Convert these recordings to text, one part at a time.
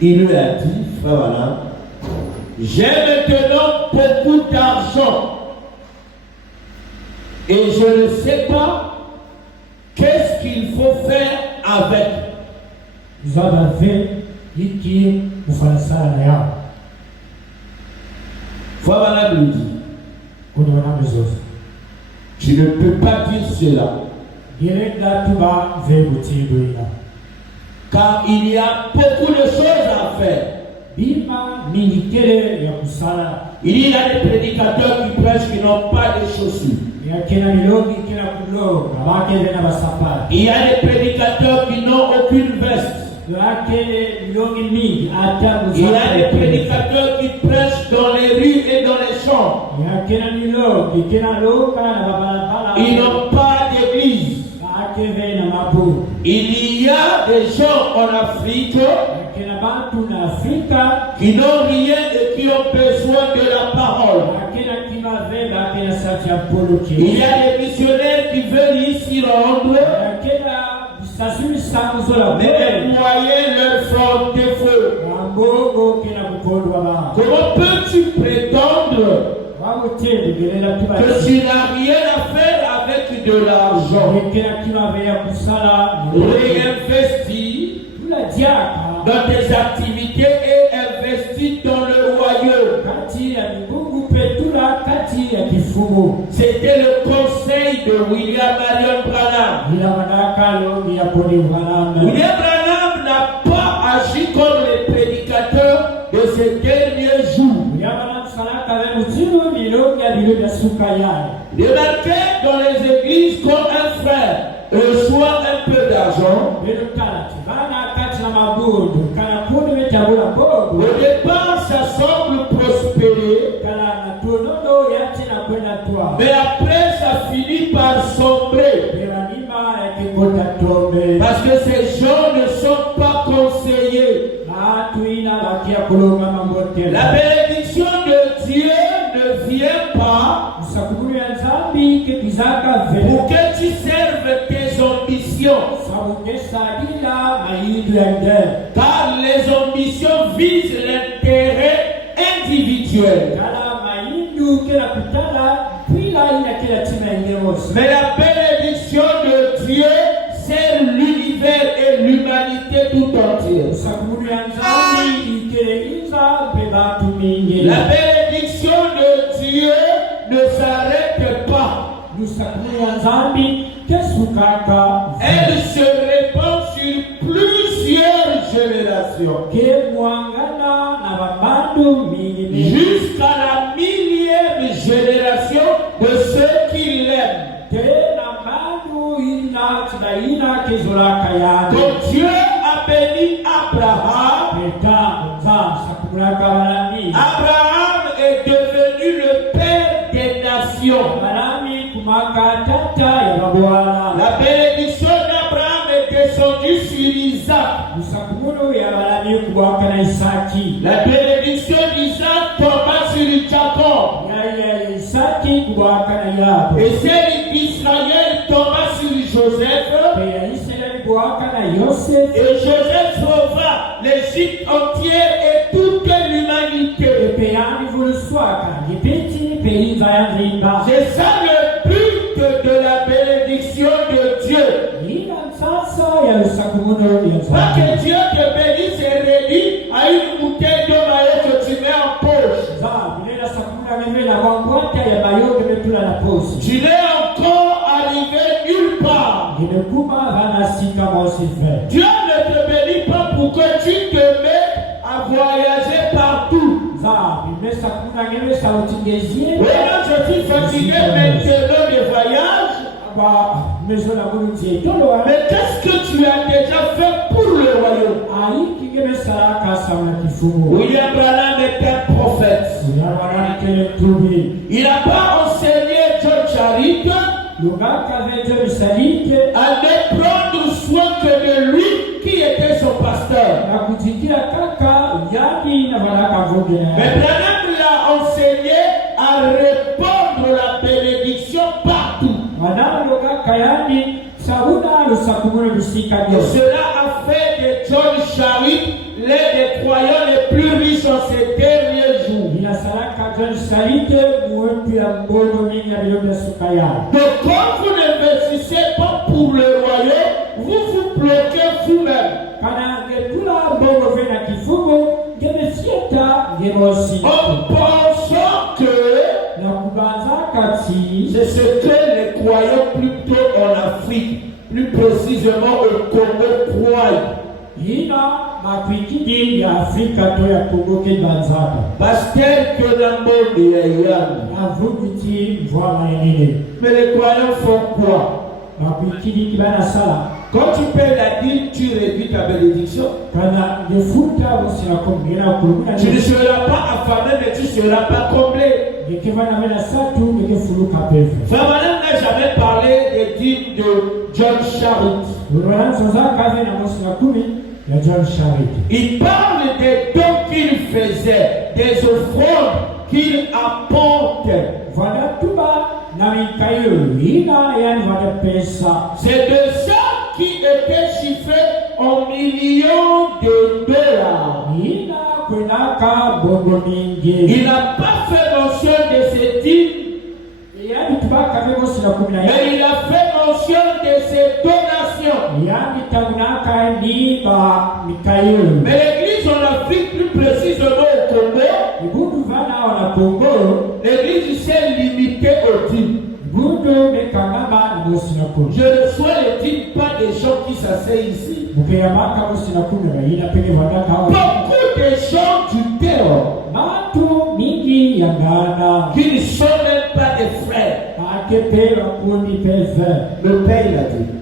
Il lui a dit, frère Branham, j'ai maintenant beaucoup d'argent et je ne sais pas qu'est-ce qu'il faut faire avec. Frère Branham lui dit, tu ne peux pas dire cela. Car il y a beaucoup de choses à faire. Il y a des prédicateurs qui prêchent qui n'ont pas de chaussures. Il y a des prédicateurs qui n'ont aucune veste. Il y a des prédicateurs qui prêchent dans les rues et dans les champs. Ils n'ont pas d'église. Il y a des gens en Afrique qui n'ont rien et qui ont besoin de la parole. Il y a des missionnaires qui veulent ici rendre, mais les moyens leur font défaut. Comment peux-tu prétendre que tu n'as rien à faire avec de l'argent? Réinvestis dans tes activités et investis dans le royaume. C'était le conseil de William Marion Branham. William Branham n'a pas agi comme les prédicateurs de ces derniers jours. Remarquez dans les églises quand un frère reçoit un peu d'argent, au départ ça semble prospérer, mais après ça finit par sombrer. Parce que ces gens ne sont pas conseillés. La bénédiction de Dieu ne vient pas pour que tu serves tes ambitions. Car les ambitions visent l'intérêt individuel. Mais la bénédiction de Dieu sert l'univers et l'humanité tout entière. La bénédiction de Dieu ne s'arrête pas. Elle se répand sur plusieurs générations. Jusqu'à la millième génération de ceux qui l'aiment. Donc Dieu a béni Abraham. Abraham est devenu le père des nations. La bénédiction d'Abraham est descendue sur Isaac. La bénédiction d'Isaac tomba sur Jacob. Et celle d'Israël tomba sur Joseph. Et Joseph sauva l'Égypte entière et toute l'humanité. C'est ça le but de la bénédiction de Dieu. Pas que Dieu te bénisse et réduit à une bouteille de maillot que tu mets en poche. Tu n'es encore arrivé nulle part. Dieu ne te bénit pas pour que tu te mettes à voyager partout. Oui, je suis fatigué maintenant des voyages. Mais qu'est-ce que tu as déjà fait pour le royaume? William Branham est un prophète. Il n'a pas enseigné John Charit à ne prendre soin que de lui qui était son pasteur. Mais Branham l'a enseigné à répandre la bénédiction partout. Et cela a fait de John Charit, l'un des croyants les plus riches en ces derniers jours. Donc quand vous n'investissez pas pour le royaume, vous vous bloquez vous-même. On pensant que c'est ce que les croyants plutôt en Afrique, plus précisément au Congo, croient. Pasteur que la mort est mais les croyants font quoi? Quand tu payes la dîme, tu réduis ta bénédiction. Tu ne seras pas affamé, mais tu ne seras pas comblé. Frère Madame n'a jamais parlé des dîmes de John Charit. Il parle des dons qu'il faisait, des offrandes qu'il apporte. C'est de ça qui était chiffré en millions de dollars. Il n'a pas fait mention de ces dîmes, mais il a fait mention de ses donations. Mais l'église en Afrique, plus précisément au Congo, l'église s'est limitée aux dîmes. Je reçois les dîmes, pas des gens qui s'asseyent ici. Beaucoup de gens du terre qui ne sont même pas des frères me payent la dîme.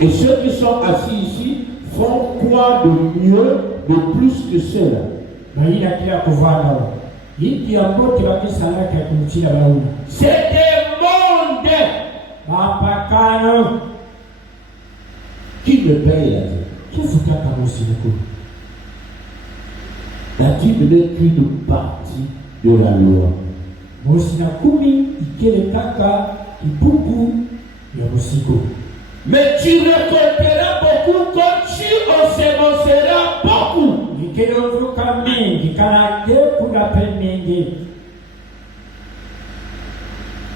Et ceux qui sont assis ici font quoi de mieux, de plus que cela? C'est des mondes qui me payent la dîme. La dîme n'est qu'une partie de la loi. Mais tu récolteras beaucoup quand tu ensemenceras beaucoup.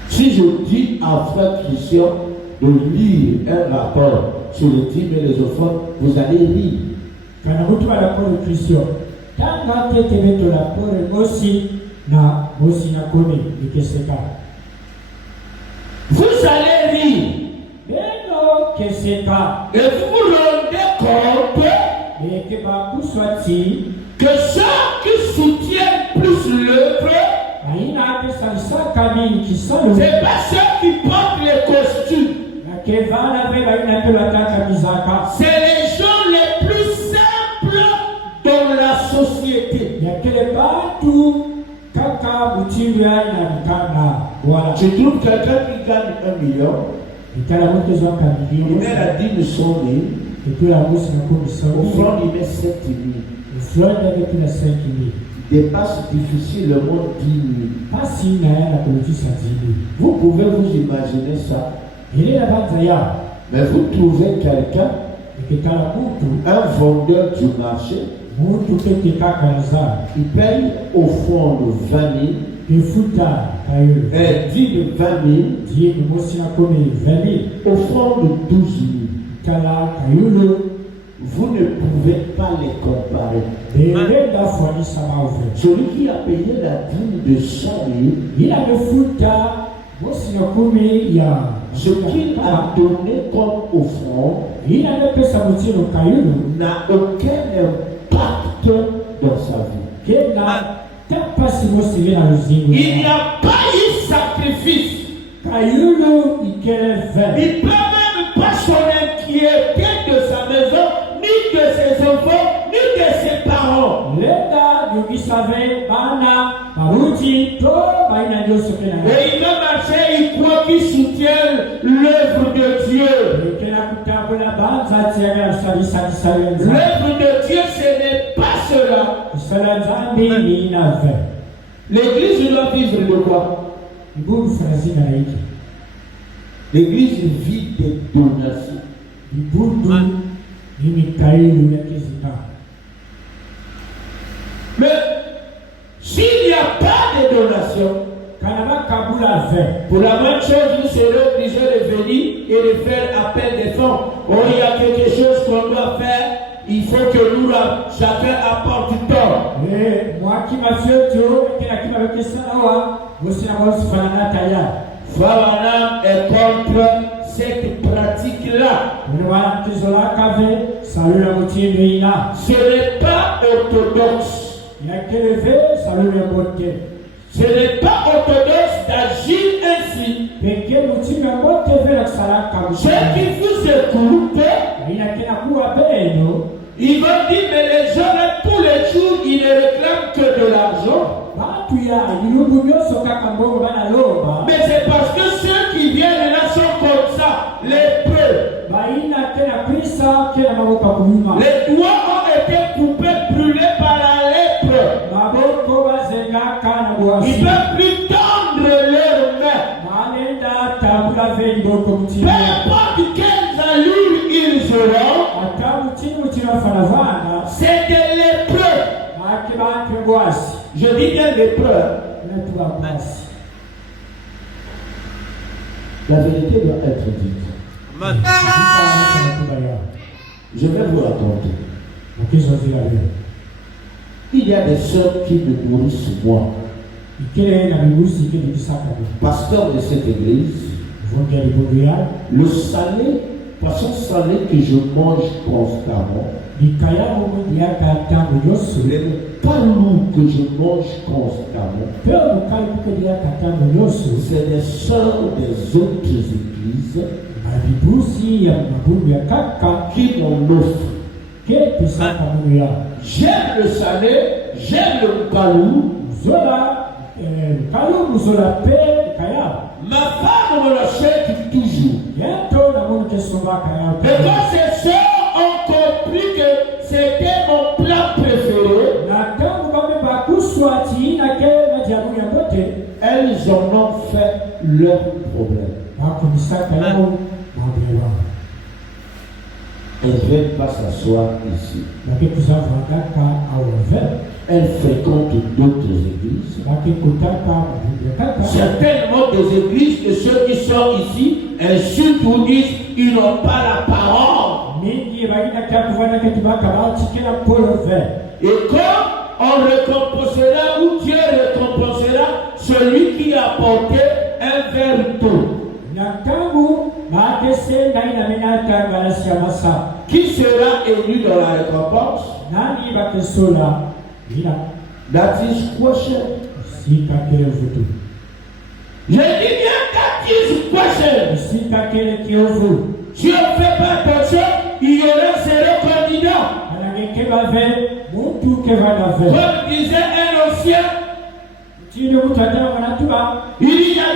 Si je dis à frère Christian de lire un rapport sur les dîmes et les offrandes, vous allez rire. Vous allez rire. Et vous vous rendez compte que ceux qui soutiennent plus l'œuvre, c'est pas ceux qui portent les costumes. C'est les gens les plus simples dans la société. Tu trouves quelqu'un qui gagne 1 million, il met la dîme son lit, offrande il met 7 000. Dépasse difficilement 10 000. Vous pouvez vous imaginer ça. Mais vous trouvez quelqu'un, un vendeur du marché, il paye offrande 20 000. Dîme 20 000, offrande 12 000. Vous ne pouvez pas les comparer. Celui qui a payé la dîme de 100 000, ce qu'il a donné comme offrande n'a aucun impact dans sa vie. Il n'y a pas eu sacrifice. Il ne peut même pas s'en inquiéter de sa maison, ni de ses enfants, ni de ses parents. Et il va marcher, il croit qu'il soutient l'œuvre de Dieu. L'œuvre de Dieu, ce n'est pas cela. L'église doit vivre de quoi? L'église vit des donations. Mais s'il n'y a pas de donation, pour la même chose, nous serons obligés de venir et de faire appel des fonds. Oh, il y a quelque chose qu'on doit faire. Il faut que nous, chacun apporte du temps. Frère est contre cette pratique-là. Ce n'est pas orthodoxe. Ce n'est pas orthodoxe d'agir ainsi. Ceux qui vous écoutent, ils vont dire, mais les gens, tous les jours, ils ne réclament que de l'argent. Mais c'est parce que ceux qui viennent là sont comme ça, les peu. Les doigts ont été coupés, brûlés par la lèpre. Ils ne peuvent plus tendre leurs mains. Peu importe quelles allures ils auront, c'est des lépreux. Je dis bien lépreux. La vérité doit être dite. Amen. Je vais vous raconter. Il y a des sœurs qui me nourrissent moi. Pasteur de cette église, le salé, poisson salé que je mange constamment, le pas lourd que je mange constamment, c'est des sœurs des autres églises qui m'en offrent. J'aime le salé, j'aime le palou. Ma femme me l'achète toujours. Et quand ces sœurs ont compris que c'était mon plat préféré, elles en ont fait leur problème. Elles ne viennent pas s'asseoir ici. Elles fréquentent d'autres églises. Certainement des églises que ceux qui sont ici insultent ou disent ils n'ont pas la parole. Et quand on récompensera ou Dieu récompensera celui qui a apporté un verre d'eau. Qui sera élu dans la récompense? That is question. Je dis bien that is question. Si on ne fait pas attention, il y aura zéro candidat. Comme disait un ancien, il y a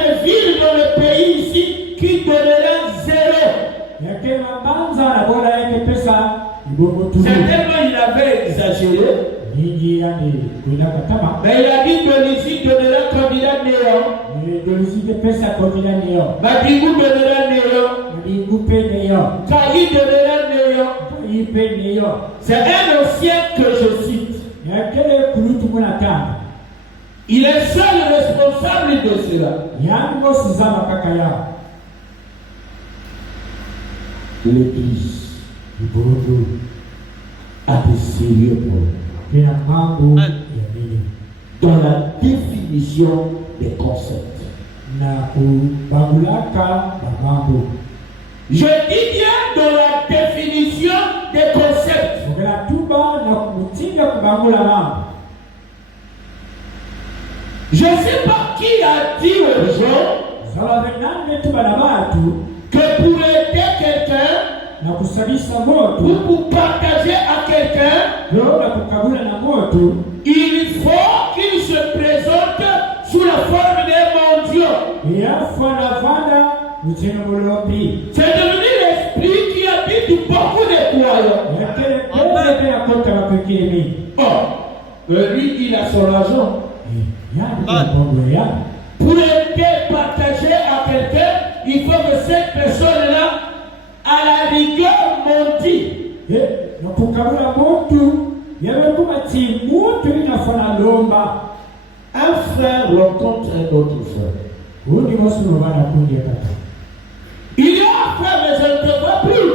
des villes dans le pays ici qui donneront zéro. Certainement il avait exagéré. Mais il a dit Donici donnera candidat néant. Badibou donnera néant. Kayi donnera néant. C'est un ancien que je cite. Il est seul responsable de cela. L'Église a des sérieux problèmes dans la définition des concepts. Je dis bien dans la définition des concepts. Je ne sais pas qui a dit aux gens que pour aider quelqu'un, ou pour partager à quelqu'un, il faut qu'il se présente sous la forme d'un mondiaux. C'est devenu l'esprit qui habite beaucoup de croyants. Lui, il a son argent. Pour aider, partager à quelqu'un, il faut que cette Un frère rencontre un autre frère. Il y a un frère, mais je ne te vois plus.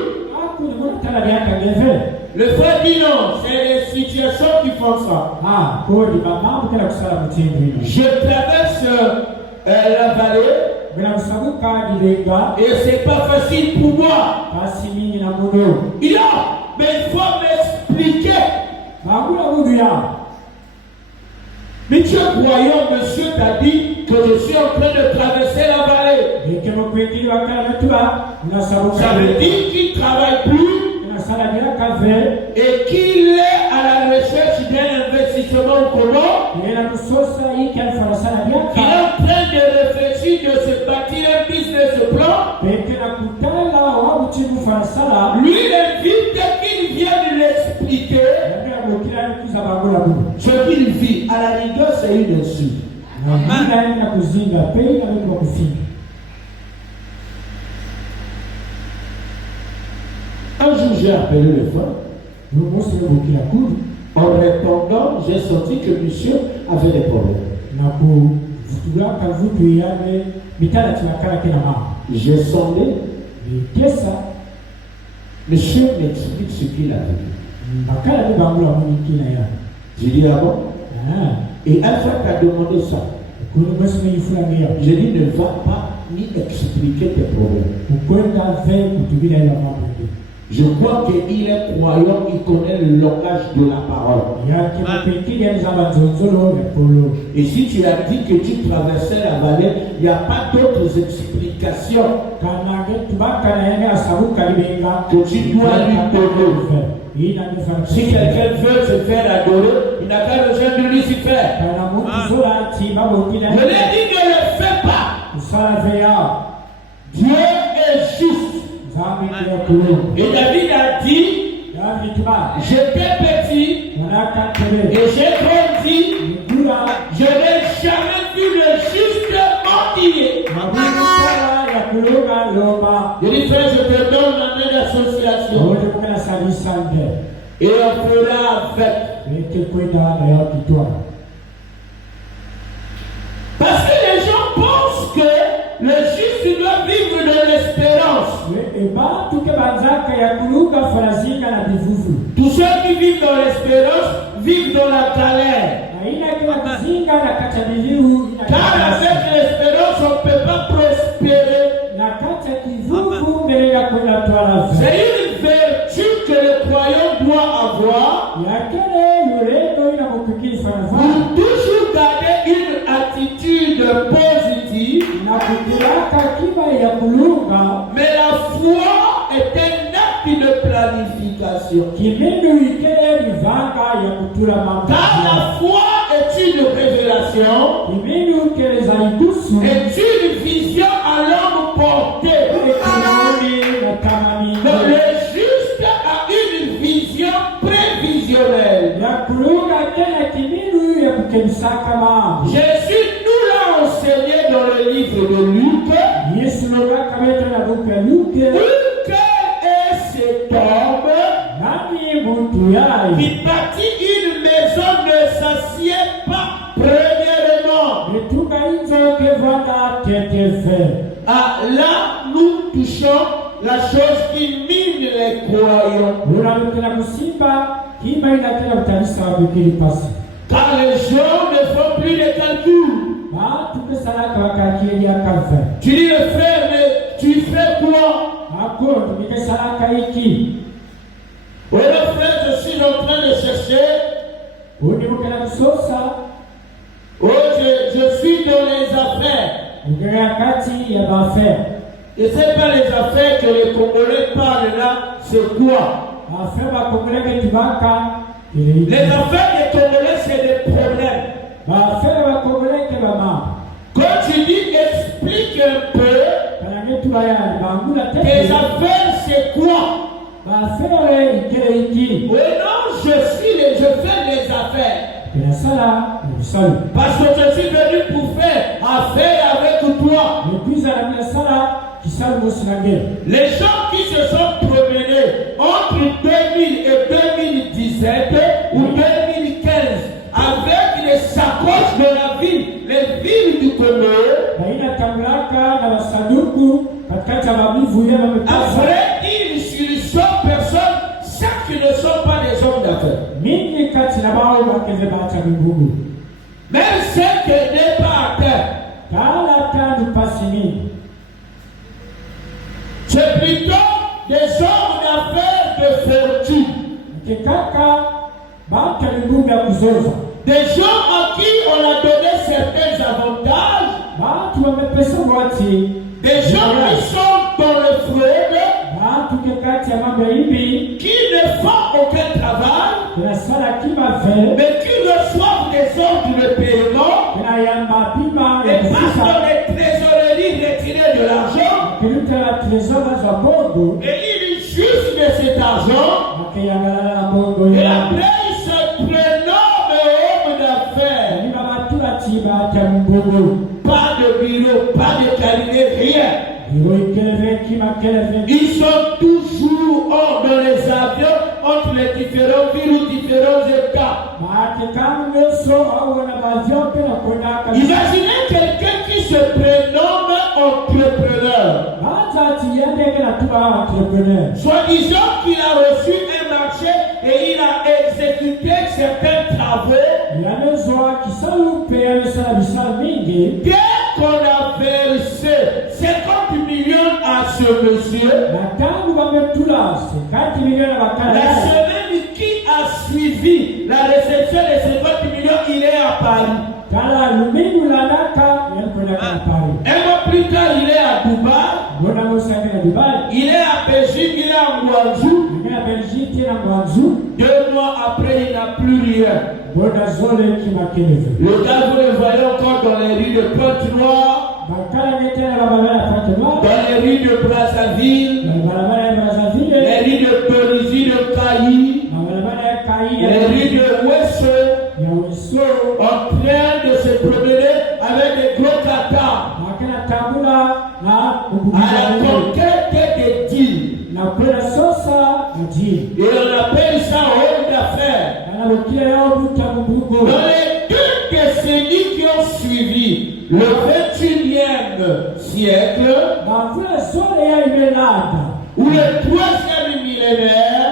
Le frère dit non, c'est les situations qui font ça. Je traverse la vallée et c'est pas facile pour moi. Il a, mais il faut m'expliquer. Mais tu es croyant, monsieur t'a dit que je suis en train de traverser la vallée. Ça veut dire qu'il ne travaille plus et qu'il est à la recherche d'un investissement commun. Il est en train de réfléchir, de se bâtir un business plan. Lui, il invite qu'il vienne l'expliquer. Ce qu'il vit, à la rigueur, c'est une insulte. Un jour, j'ai appelé le frère. En répondant, j'ai senti que monsieur avait des problèmes. J'ai sondé. Monsieur m'explique ce qu'il a vécu. J'ai dit ah bon? Et un frère t'a demandé ça. J'ai dit ne va pas ni expliquer tes problèmes. Je crois qu'il est croyant, il connaît le langage de la parole. Et si tu as dit que tu traversais la vallée, il n'y a pas d'autres explications que tu dois lui donner. Si quelqu'un veut se faire adorer, il n'a pas besoin de Lucifer. Je lui ai dit ne le fais pas. Dieu est juste. Et David a dit, j'étais petit et j'ai grandi, je n'ai jamais vu le juste mentir. Je dis frère, je te donne un main d'association et on fera avec. Parce que les gens pensent que le juste doit vivre de l'espérance. Tous ceux qui vivent dans l'espérance vivent dans la galère. Car avec l'espérance, on ne peut pas prospérer. C'est une vertu que le croyant doit avoir pour toujours garder une attitude positive. Mais la foi est un acte de planification. Car la foi est une révélation, est une vision à l'homme porté. Le juste a une vision prévisionnelle. Jésus nous l'a enseigné dans le livre de Luc. Luc est cet homme qui bâtit une maison ne s'assied pas premièrement. Là, nous touchons la chose qui mine les croyants. Car les gens ne font plus de calculs. Tu dis le frère, mais tu fais quoi? Oui, le frère, je suis en train de chercher. Oui, je suis dans les affaires. Je ne sais pas les affaires que les Congolais parlent là, c'est quoi? Les affaires des Congolais, c'est des problèmes. Quand tu dis explique un peu, tes affaires, c'est quoi? Oui, non, je fais les affaires. Parce que je suis venu pour faire affaire avec toi. Les gens qui se sont promenés entre 2000 et 2017 ou 2015 À vrai dire, sur les 100 personnes, 5 qui ne sont pas des hommes d'affaires. Même ceux qui n'est pas à terre. C'est plutôt des hommes d'affaires de fortune. Des gens à qui on a donné certains avantages. Des gens qui sont dans le fraude, qui ne font aucun travail, mais qui reçoivent des ordres de paiement et passent dans les trésoreries retirer de l'argent et ils jugent de cet argent et après ils se prénomment hommes d'affaires. Pas de bureau, pas de cabinet, rien. Ils sont toujours hors dans les avions entre les différents villes ou différents États. Imaginez quelqu'un qui se prénomme entrepreneur. Soi-disant qu'il a reçu un marché et il a exécuté certains travaux. Dès qu'on a versé 50 millions à ce monsieur, la semaine qui a suivi la réception des 50 millions, il est à Paris. Un mois plus tard, il est à Dubaï. Il est à Belgique, il est à Guangzhou. 2 mois après, il n'a plus rien. Le gars, vous le voyez encore dans les rues de Pointe-Noire, dans les rues de Brazzaville, les rues de Belizy, de Cailly, les rues de Wesso, en train de se promener avec des gros catards à la conquête des deals. Et on appelle ça homme d'affaires. Dans les 2 décennies qui ont suivi le 21e siècle, ou le 3e millénaire,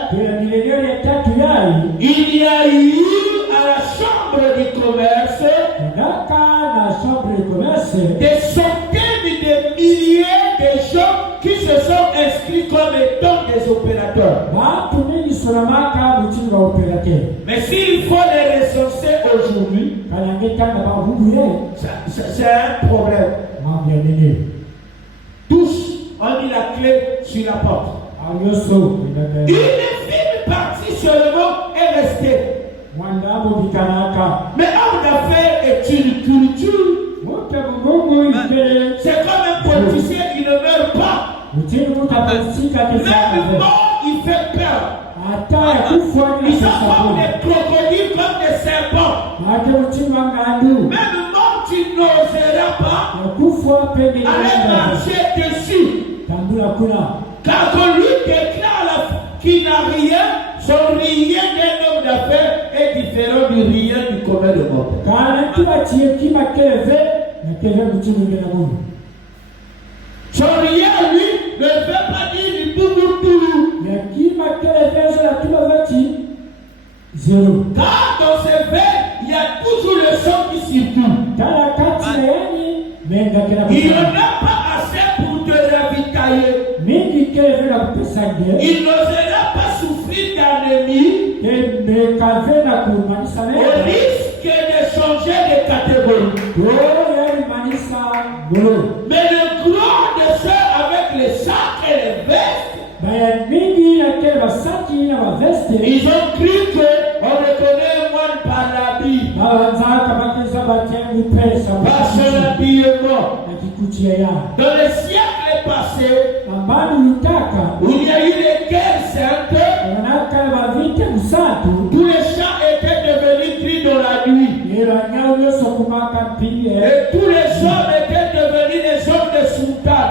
il y a eu à la chambre du commerce des centaines de milliers de gens qui se sont inscrits comme étant des opérateurs. Mais s'il faut les recenser aujourd'hui, c'est un problème. Tous ont mis la clé sur la porte. Une fine partie seulement est restée. Mais homme d'affaires est une culture. C'est comme un politicien qui ne meurt pas. Même mort, il fait peur. Ils sont comme des crocodiles, comme des serpents. Même mort, tu n'oseras pas aller marcher dessus. Car quand lui déclare qu'il n'a rien, son rien d'un homme d'affaires est différent du rien du commun de mort. Son rien, lui, ne veut pas dire du boubou-boubou. Car dans ses veines, il y a toujours le sang qui circule. Il n'en a pas assez pour te ravitailler. Il n'osera pas souffrir d'ennemis au risque de changer de catégorie. Mais le grand de ceux avec les sacs et les vestes, ils ont cru qu'on reconnaît un moine par l'habit, par son habillement. Dans les siècles passés, où il y a eu les guerres saintes, tous les champs étaient devenus gris dans la nuit. Et tous les hommes étaient devenus des hommes de sultan.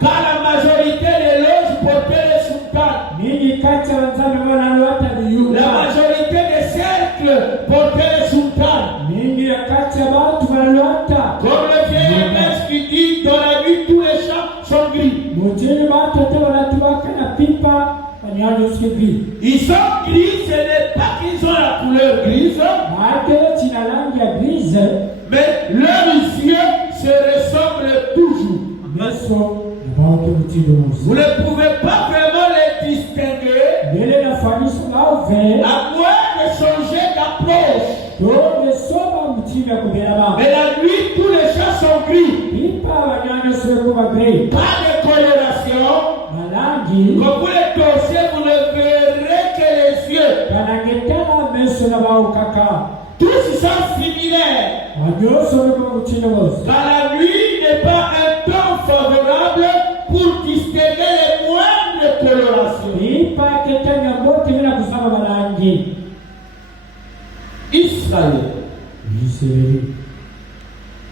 Car la majorité des loges portaient les sultans. La majorité des cercles portaient les sultans. Ils sont gris, ce n'est pas qu'ils ont la couleur grise, mais leurs yeux se ressemblent toujours. Vous ne pouvez pas vraiment les distinguer à moins de changer d'approche. Mais la nuit, tous les chats sont gris. Pas de coloration. Quand vous les torsez, vous ne verrez que les yeux. Tous sont similaires. Car la nuit n'est pas un temps favorable pour distinguer les moindres colorations. Israël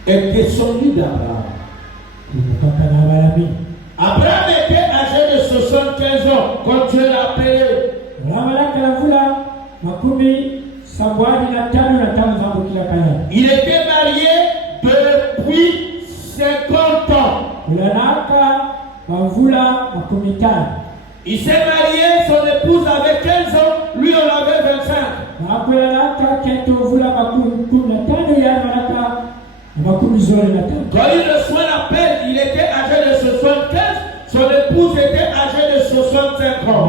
est descendu d'Abraham. Abraham était âgé de 75 ans quand Dieu l'a appelé. Il était marié depuis 50 ans. Il s'est marié, son épouse avait 15 ans, lui on avait 25. Quand il reçoit l'appel, il était âgé de 75, son épouse était âgée de 65 ans.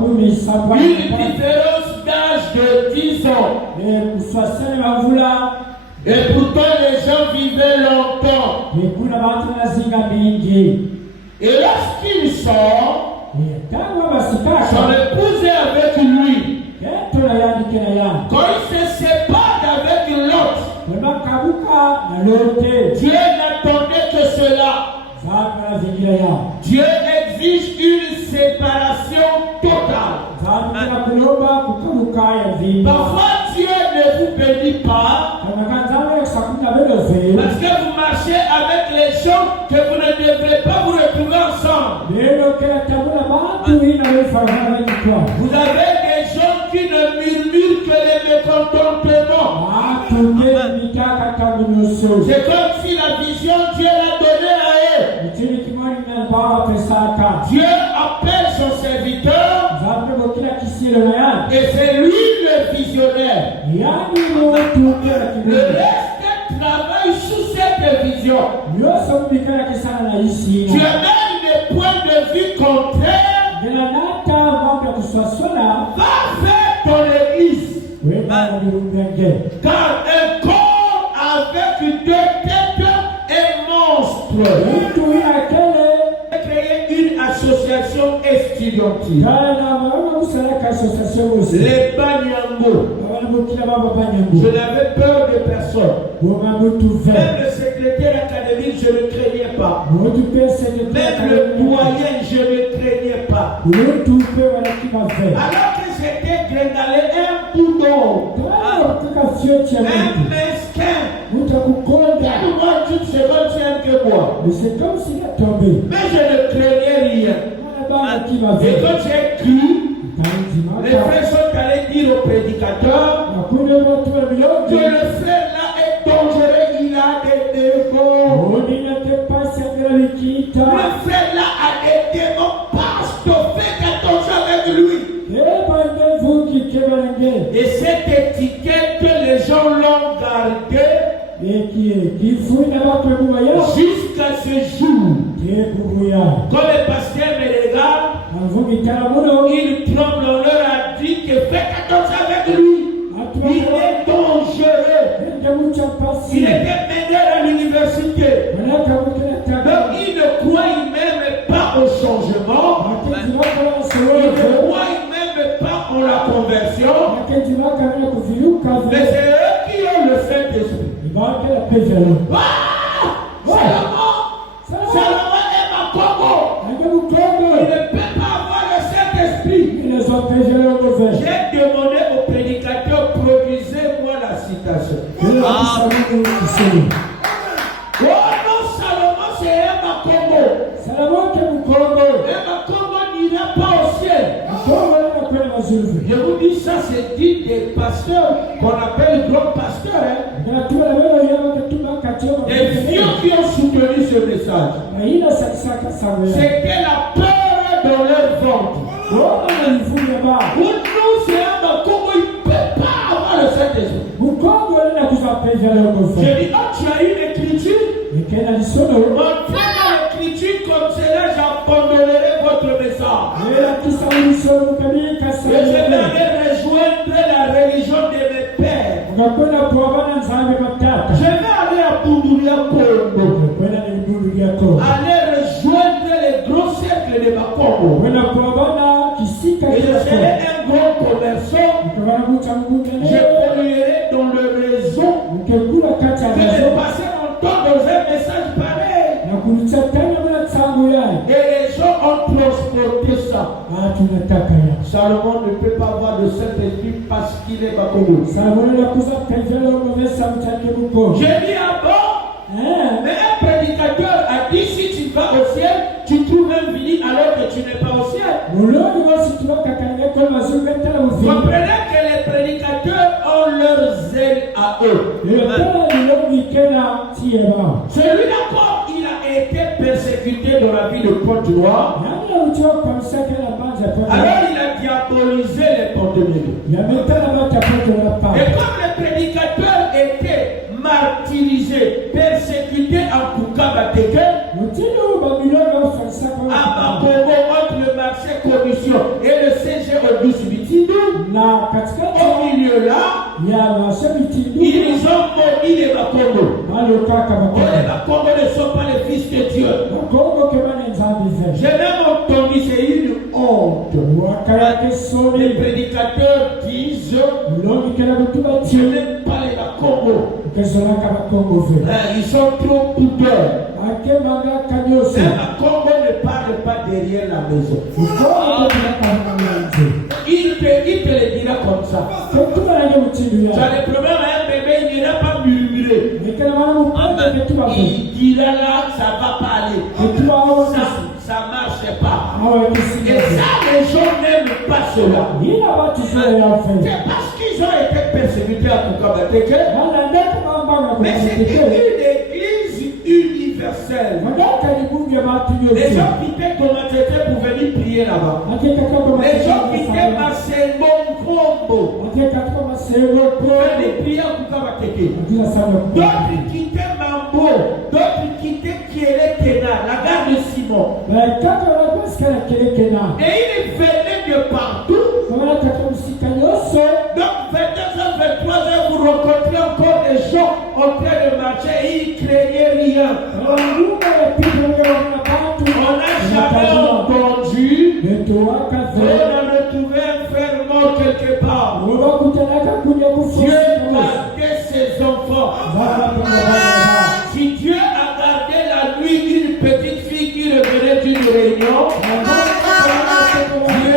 Une différence d'âge de 10 ans. Et pourtant les gens vivaient longtemps. Et lorsqu'il sort, son épouse est avec lui. Quand il se sépare d'avec l'autre, Dieu n'attendait que cela. Dieu exige une séparation totale. Parfois Dieu ne vous bénit pas parce que vous marchez avec les gens que vous ne devrez pas vous retrouver ensemble. Vous avez des gens qui ne murmurent que les mécontentements. C'est comme si la vision Dieu l'a donnée à eux. Dieu appelle son serviteur et c'est lui le visionnaire. Le reste travaille sous cette vision. Tu as même des points de vue contraires. Va faire ton église. Car un corps avec deux têtes est monstre. Créer une association estudiantine. Les Banyango. Je n'avais peur de personne. Même le secrétaire académique, je ne craignais pas. Même le doyen, je ne craignais pas. Alors que j'étais grenalé, un boudon, un mesquin, moi toute seconde, c'est que moi. C'est comme s'il a tombé. Mais je ne craignais rien. Et quand j'ai cru, les frères sont allés dire au prédicateur que le frère là est dangereux, il a des démons. Le frère là a des démons, pasteur, faites attention avec lui. Et cette étiquette, les gens l'ont gardée jusqu'à ce jour. Quand les pasteurs me regardent, ils tremblent, on leur a dit que faites attention avec lui. Il est dangereux. Il était meneur à l'université. Donc il ne croit même pas au changement. Il ne croit même pas en la conversion. Mais c'est eux qui ont le Saint-Esprit. Salomon est ma Congo. Il ne peut pas avoir le Saint-Esprit. J'ai demandé au prédicateur, produisez-moi la citation. Oh non, Salomon c'est ma Congo. Et ma Congo n'ira pas au ciel. Je vous dis ça, c'est dit des pasteurs qu'on appelle grands pasteurs. Des vieux qui ont soutenu ce message. C'était la peur J'ai dit, oh, tu as une écriture. Montrez-moi l'écriture, comme cela j'abandonnerai votre message. Et je vais aller rejoindre la religion de mes pères. Je vais aller à Bunduria Congo. Aller rejoindre les gros cercles de Bakongo. Et je serai un gros commerçant. J'évoluerai dans le réseau. Je vais passer mon temps dans un message pareil. Et les gens ont transporté ça. Salomon ne peut pas avoir de Saint-Esprit parce qu'il est Bakongo. J'ai dit à bord, mais un prédicateur a dit si tu vas au ciel, tu trouves un vini alors que tu n'es pas au ciel. Comprenez que les prédicateurs ont leur zèle à eux. Celui-là, quand il a été persécuté dans la vie de Pointe-Noire, alors il a diabolisé les Pointe-Noires. Et comme les prédicateurs étaient martyrisés, persécutés en Koukabateke, à Bakongo, entre le marché commission et le CG Auguste Bitindu, au milieu là, ils ont maudit les Bakongo. Les Bakongo ne sont pas les fils de Dieu. J'ai même entendu, c'est une honte. Les prédicateurs disent, je n'aime pas les Bakongo. Ils sont trop douteurs. Même à Congo ne parle pas derrière la maison. Il te le dira comme ça. Tu as des problèmes à un bébé, il n'ira pas murmurer. Il dira là, ça ne va pas aller. Ça ne marche pas. Et ça, les gens n'aiment pas cela. C'est parce qu'ils ont été persécutés à Koukabateke. Mais c'était une église universelle. Les gens quittaient Komatete pour venir prier là-bas. Les gens quittaient Masengo Kombo pour venir prier à Koukabateke. D'autres quittaient Mambo. D'autres quittaient Kiele Kena, la gare de Simon. Et ils venaient de partout. Donc 22h, 23h, vous rencontrez encore des gens en train de marcher et ils ne craignaient rien. On n'a jamais entendu qu'on a retrouvé un frère mort quelque part. Dieu gardait ses enfants. Si Dieu a gardé la nuit une petite fille qui revenait d'une réunion, Dieu a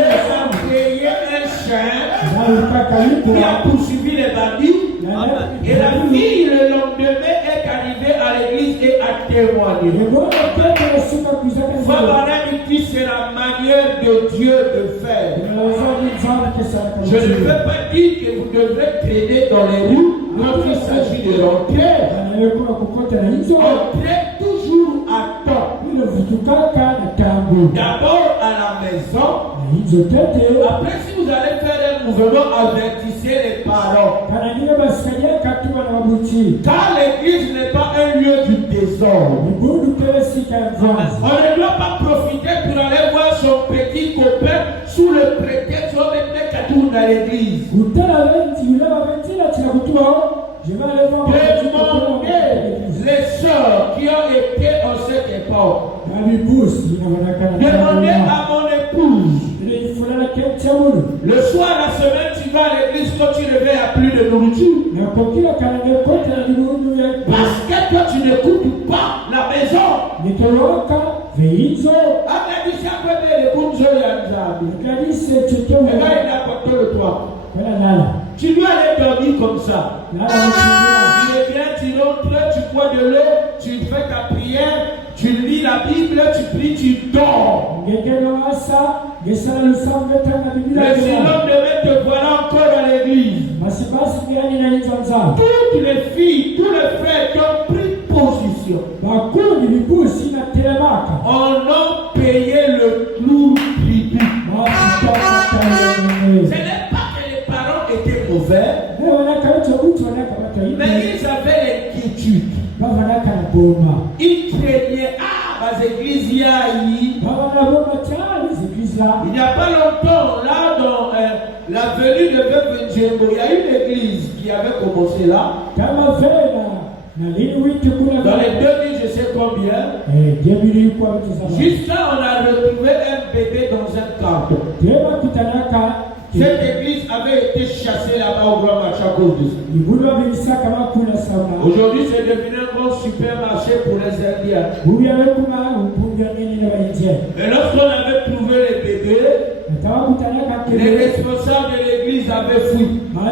créé un chien qui a poursuivi les bandits. Et la fille, le lendemain, est arrivée à l'église et a témoigné. C'est la manière de Dieu de faire. Je ne veux pas dire que vous devez traîner dans les rues quand il s'agit de rentrer. Entrez toujours à temps. D'abord à la maison. Après, si vous allez faire un mouvement, avertissez les parents. Car l'église n'est pas un lieu du désordre. On ne doit pas profiter pour aller voir son petit copain sous le prétexte de mettre Katou dans l'église. Demandez les sœurs qui ont été en cette époque. Demandez à mon épouse. Le soir, la semaine, tu vas à l'église quand tu ne à plus de nourriture. Parce que toi, tu n'écoutes pas la maison. Tu dois aller dormir comme ça. Tu viens, tu rentres, tu bois de l'eau, tu fais ta prière, tu lis la Bible, tu pries, tu dors. Le lendemain te voilà encore à l'église. Toutes les filles, tous les frères qui ont pris position, on a payé le clou tribut. Ce n'est pas que les parents étaient mauvais, mais ils avaient l'inquiétude. Ils craignaient, les églises, il n'y a pas longtemps, là, dans la venue de Veuve Djembo, il y a une église qui avait commencé là. Dans les 2000, je sais combien. Juste là, on a retrouvé un bébé dans un carton. Cette église avait été chassée là-bas au grand marché à cause de ça. Aujourd'hui, c'est devenu un grand supermarché pour les Indiens. Et lorsqu'on avait trouvé les bébés, les responsables de l'église avaient fui. Mais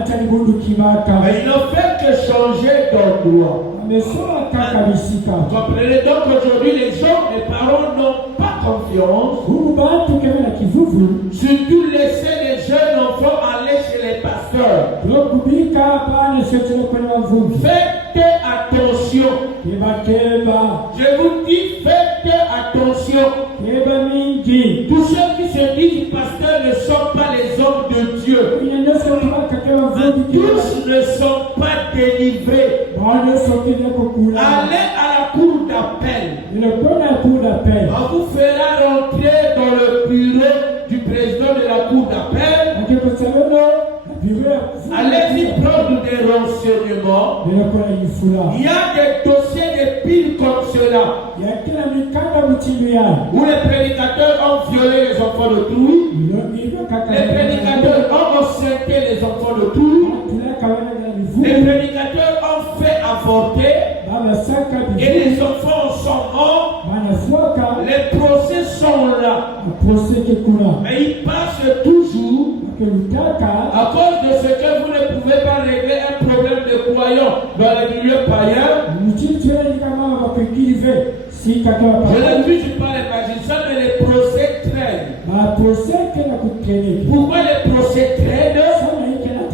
ils n'ont fait que changer d'endroit. Comprenez donc aujourd'hui les gens, les parents n'ont pas confiance. Surtout laisser les jeunes enfants aller chez les pasteurs. Faites attention. Je vous dis, faites attention. Tous ceux qui se disent pasteurs ne sont pas les hommes de Dieu. Tous ne sont pas délivrés. Allez à la cour d'appel. On vous fera rentrer dans le bureau du président de la cour d'appel. Allez-y prendre des renseignements. Il y a des dossiers de piles comme cela, où les prédicateurs ont violé les enfants d'autrui. Les prédicateurs ont enceinté les enfants d'autrui. Les prédicateurs ont fait avorter. Et les enfants sont morts. Les procès sont là. Mais ils passent toujours à cause de ce que vous ne pouvez pas régler un problème de croyants dans les milieux païens. Je l'ai vu, je parle des magistrats, mais les procès traînent. Pourquoi les procès traînent?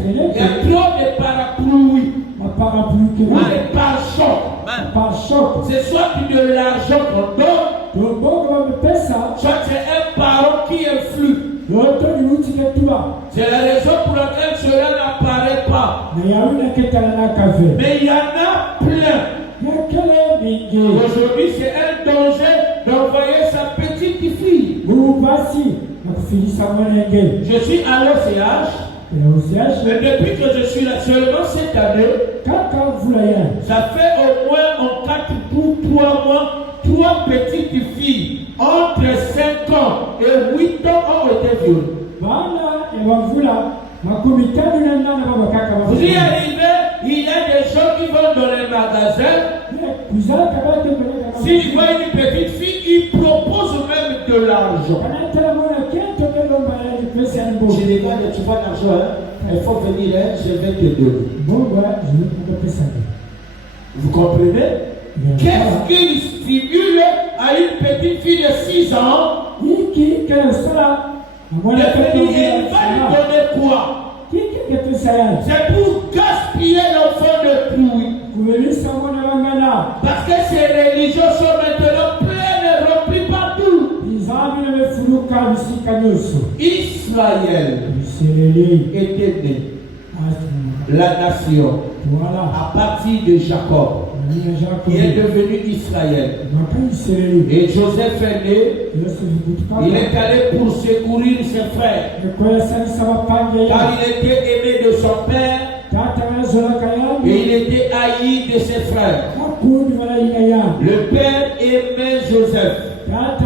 Il y a trop de parapluies. Par choc. C'est soit de l'argent qu'on donne, soit c'est un parent qui influe. C'est la raison pour laquelle cela n'apparaît pas. Mais il y en a plein. Aujourd'hui, c'est un danger d'envoyer sa petite fille. Je suis à l'OCH. Mais depuis que je suis là, seulement cette année, ça fait au moins en 4 ou 3 mois, 3 petites filles entre 5 ans et 8 ans ont été violées. Vous y arrivez, il y a des gens qui vont dans les magasins. S'ils voient une petite fille, ils proposent même de l'argent. Je dis pas que tu vois l'argent, il faut venir, je vais te donner. Vous comprenez? Qu'est-ce qui stimule à une petite fille de 6 ans de venir et il va lui donner quoi? C'est pour gaspiller l'enfant de trouille. Parce que ces religions sont maintenant pleines et remplies partout. Israël était né, la nation, à partir de Jacob, qui est devenu Israël. Et Joseph est né, il est allé pour secourir ses frères, car il était aimé de son père. Et il était haï de ses frères. Le père aimait Joseph, car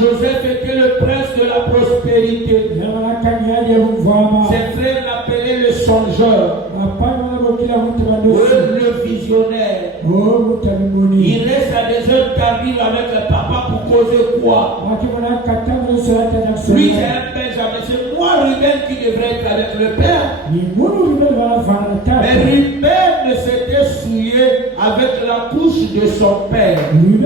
Joseph était le prince de la prospérité. Ses frères l'appelaient le songeur, le visionnaire. Il reste à des heures tardives avec le papa pour causer quoi? Lui c'est un Benjamin, c'est moi Ruben qui devrait être avec le père. Mais Ruben s'était souillé avec la couche de son père. Même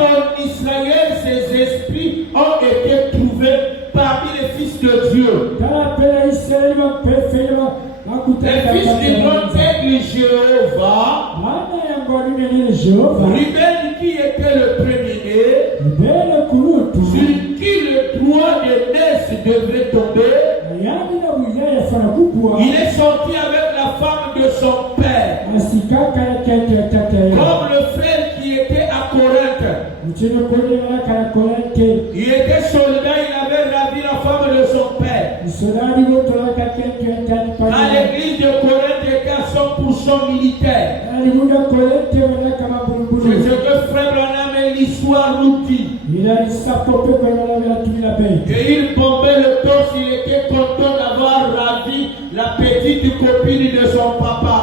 en Israël, ces esprits ont été trouvés parmi les fils de Dieu. Les fils du grand aigle Jéhovah. Ruben qui était le premier-né, sur qui le droit de naissance devrait tomber. Il est sorti avec la femme de son père. Comme le frère qui était à Corinthe. Il était soldat, il avait ravi la femme de son père. Quand l'église de Corinthe était à 100% militaire. C'est ce que frère Branham et l'histoire nous dit. Et il bombait le torse, il était content d'avoir ravi la petite copine de son papa.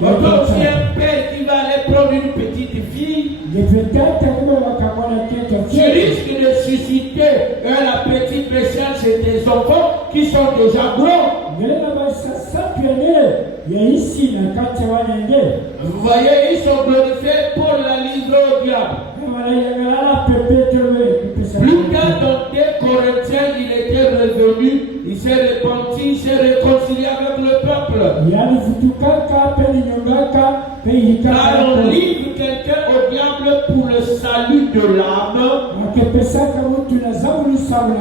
Quand tu es un père qui va aller prendre une petite fille, tu risques de susciter la petite méchante chez tes enfants qui sont déjà grands. Vous voyez, ils sont glorifiés pour la livrer au diable. Plus tard dans 2 Corinthiens, il était revenu, il s'est repenti, il s'est réconcilié avec le peuple. Car on livre quelqu'un au diable pour le salut de l'âme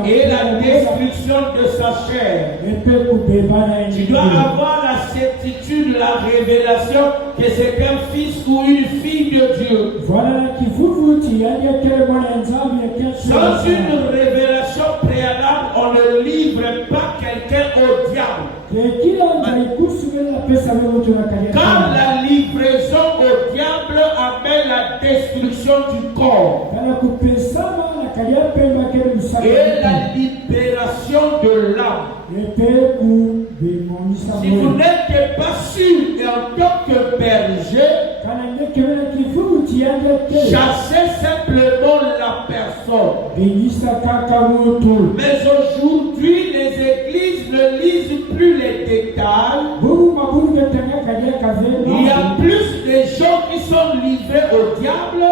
et la destruction de sa chair. Tu dois avoir la certitude, la révélation que c'est un fils ou une fille de Dieu. Sans une révélation préalable, on ne livre pas quelqu'un au diable. Car la livraison au diable amène la destruction du corps et la libération de l'âme. Si vous n'êtes pas sûr et en tant que berger, chassez simplement la personne. Mais aujourd'hui, les églises ne lisent plus les détails. Il y a plus de gens qui sont livrés au diable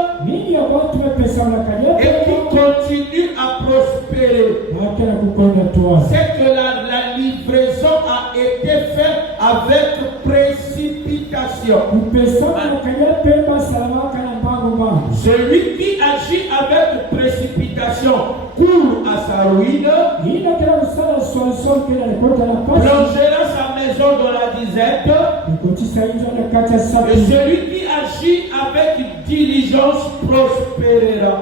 et qui continuent à prospérer. C'est que la livraison a été faite avec précipitation. Celui qui agit avec précipitation court à sa ruine, plongera sa maison dans la disette. Et celui qui agit avec diligence prospérera.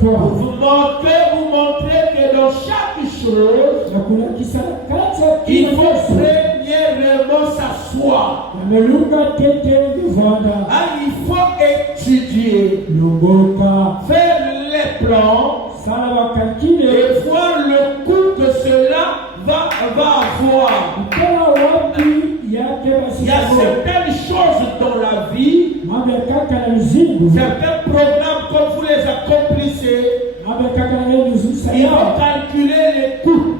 Pour vous montrer que dans chaque chose, il faut premièrement s'asseoir. Il faut étudier, faire les plans et voir le coût que cela va avoir. Il y a certaines choses dans la vie, certains programmes comme vous les accomplissez, ils vont calculer les coûts.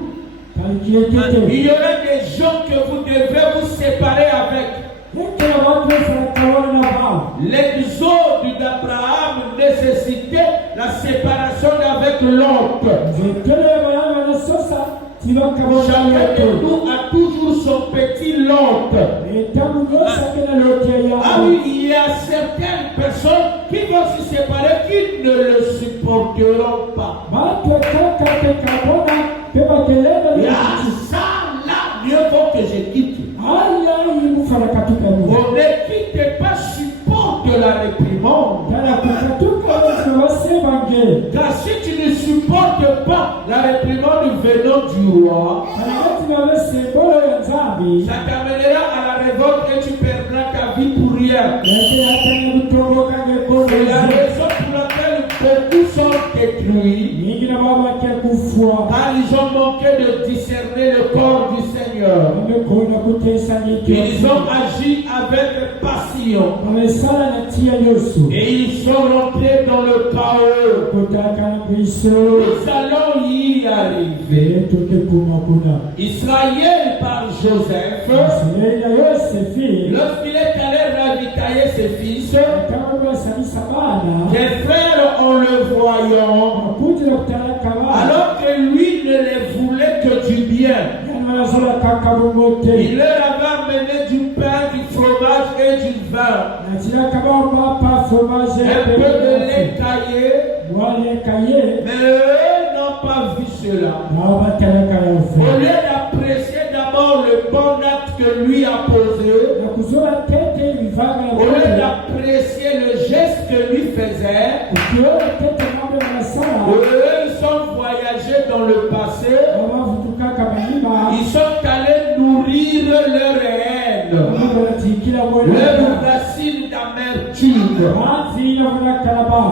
Il y aura des gens que vous devrez vous séparer avec. L'exode d'Abraham nécessitait la séparation avec Lot. Chacun de nous a toujours son petit Lot. Ah oui, il y a certaines personnes qui vont se séparer, qui ne le supporteront pas. Il y a ça là, mieux vaut que je quitte. On ne quitte pas, supporte la réprimande. Car si tu ne supportes pas la réprimande venant du roi, ça t'amènera à la révolte et tu perdras ta vie pour rien. C'est la raison pour laquelle beaucoup sont détruits. Car ils ont manqué de discerner le corps du Seigneur. Ils ont agi avec passion. Et ils sont rentrés dans le chaos. Nous allons y arriver. Israël par Joseph, lorsqu'il est allé ravitailler ses fils, ses frères en le voyant, alors que lui ne les voulait que du bien, il leur avait amené du pain, du fromage et du vin, un peu de lait caillé, mais eux n'ont pas vu ça. cela. Au lieu d'apprécier d'abord le bon acte que lui a posé, au lieu d'apprécier le geste que lui faisait, eux sont voyagés dans le passé, ils sont allés nourrir leur haine, leur racine d'amertume.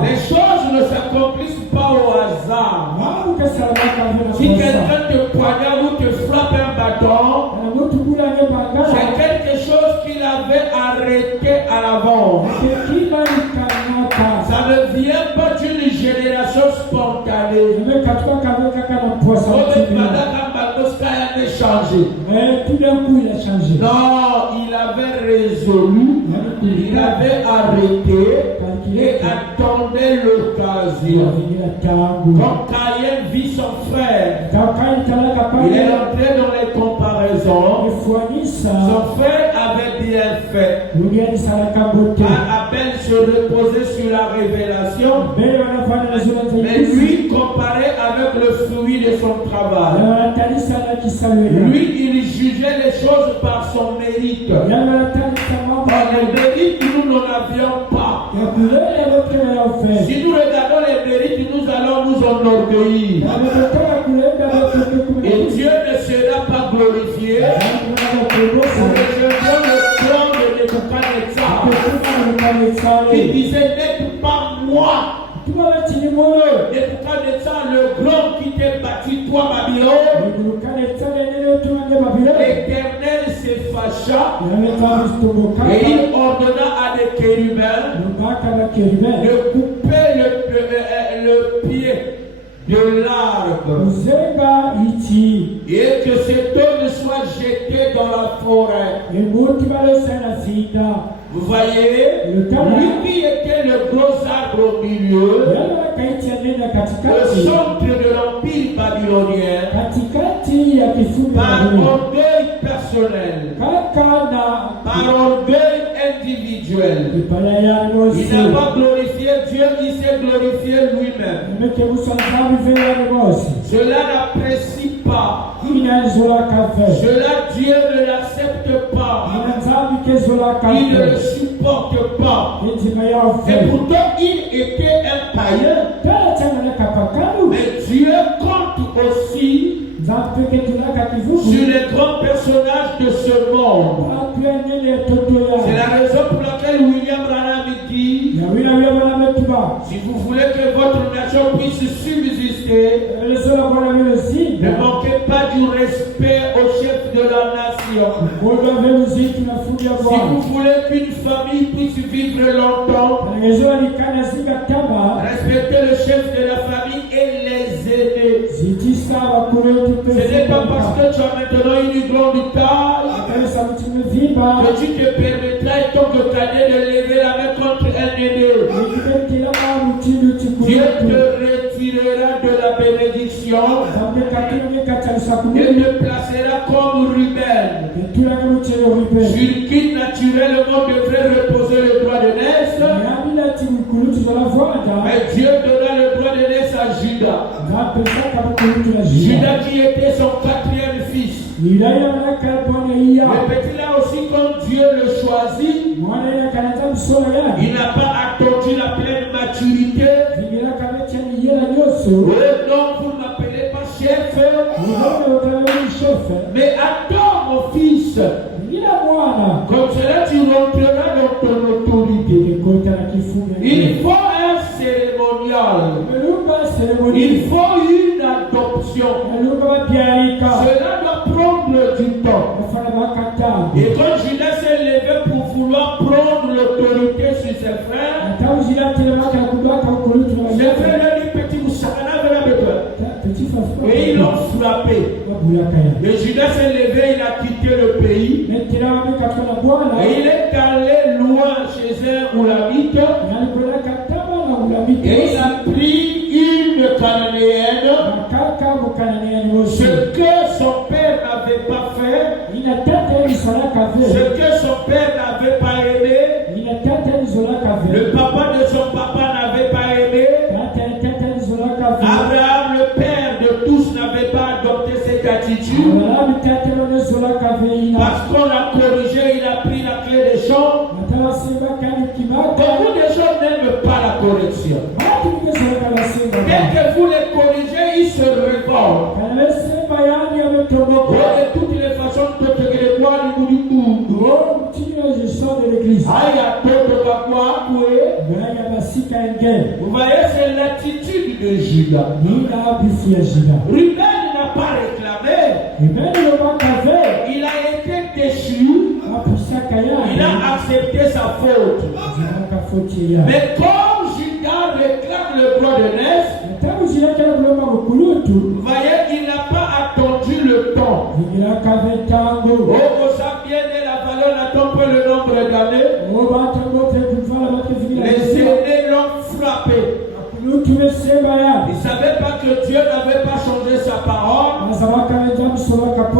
Les choses ne s'accomplissent pas au hasard. Si quelqu'un te poignarde ou te frappe un bâton, c'est quelque chose qu'il avait arrêté à l'avance. Ça ne vient pas d'une génération spontanée. Tout d'un coup, il a changé. Non, il avait résolu, il avait arrêté et attendait l'occasion. Quand Caïn vit son frère, il est entré dans les comparaisons. Son frère avait bien fait. Abel se reposait sur la révélation, mais lui comparait avec le fruit de son travail. Lui, il jugeait les choses par son mérite. Par les mérites, nous n'en avions pas. Si nous regardons les mérites, nous allons nous enorgueillir. Et Dieu ne sera pas glorifié. Nous rejetons le trône de Nebuchadnezzar qui disait: n'êtes pas moi. Nebuchadnezzar, le grand qui t'est bâti, toi, Babylone. L'Éternel se fâcha et il ordonna à des chérubins de couper le pied de l'arbre et que cet homme soit jeté dans la forêt. Vous voyez, lui qui était le gros arbre au milieu, le centre de l'empire babylonien, par orgueil personnel, par orgueil individuel, il n'a pas glorifié Dieu, il s'est glorifié lui-même. Cela n'apprécie pas. Cela, Dieu ne l'accepte pas. Il ne le supporte pas. Et pourtant, il était un païen. Mais Dieu compte aussi sur les grands personnages de ce monde. C'est la raison pour laquelle William Branham dit: si vous voulez que votre nation puisse subsister, ne manquez pas du respect au chef de la nation. Si vous voulez qu'une famille puisse vivre longtemps, respectez le chef de la famille et les aînés. Ce n'est pas parce que tu as maintenant une grande taille que tu te permettras en tant que cadet de lever la main contre un aîné. Dieu te retirera de la bénédiction et te placera comme Ruben, sur qui naturellement devrait reposer le droit de naissance. Mais Dieu donna le droit de naissance à Judas. Judas qui était son quatrième fils. Le petit là aussi, quand Dieu le choisit, il n'a pas attendu la pleine maturité. Non, vous ne m'appelez pas chef, mais attends mon fils. Comme cela, tu rentreras dans ton autorité. Il faut un cérémonial. Il faut une adoption. Cela doit prendre du temps. Et quand Judas s'est levé pour vouloir prendre l'autorité sur ses frères, ses frères lui ont dit: petit Moussakana, viens avec toi. Et ils l'ont frappé. Et Judas s'est levé, il a quitté le pays. Et il est allé loin chez un Oulamite. Et il a pris une Cananéenne. Ce que son père n'avait pas fait, ce que son père n'avait pas aimé, le papa de son papa n'avait pas aimé, Abraham, le père de tous, n'avait cette attitude, parce qu'on l'a corrigé, il a pris la clé des champs. Beaucoup de gens n'aiment pas la correction. Dès que vous les corrigez, ils se révoltent. De toutes les façons, vous voyez, c'est l'attitude de Judas. Ruben n'a pas réclamé. Il a été déchu. Il a accepté sa faute. Mais comme Judas réclame le droit de naissance, vous voyez, il n'a pas attendu le temps. Oh, ça vient de la valeur n'attend pas le nombre d'années. Les aînés l'ont frappé. Il ne savait pas que Dieu n'avait pas changé sa parole.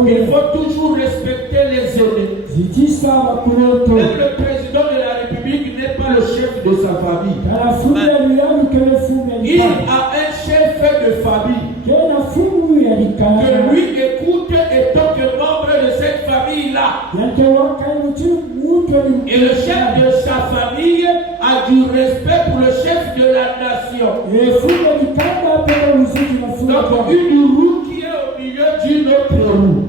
Il faut toujours respecter les aînés. Même le président de la République n'est pas le chef de sa famille. Il a un chef de famille que lui écoute et tant que membre de cette famille-là. Et le chef de sa famille a du respect pour le chef de la nation. Donc une roue qui est au milieu d'une autre roue.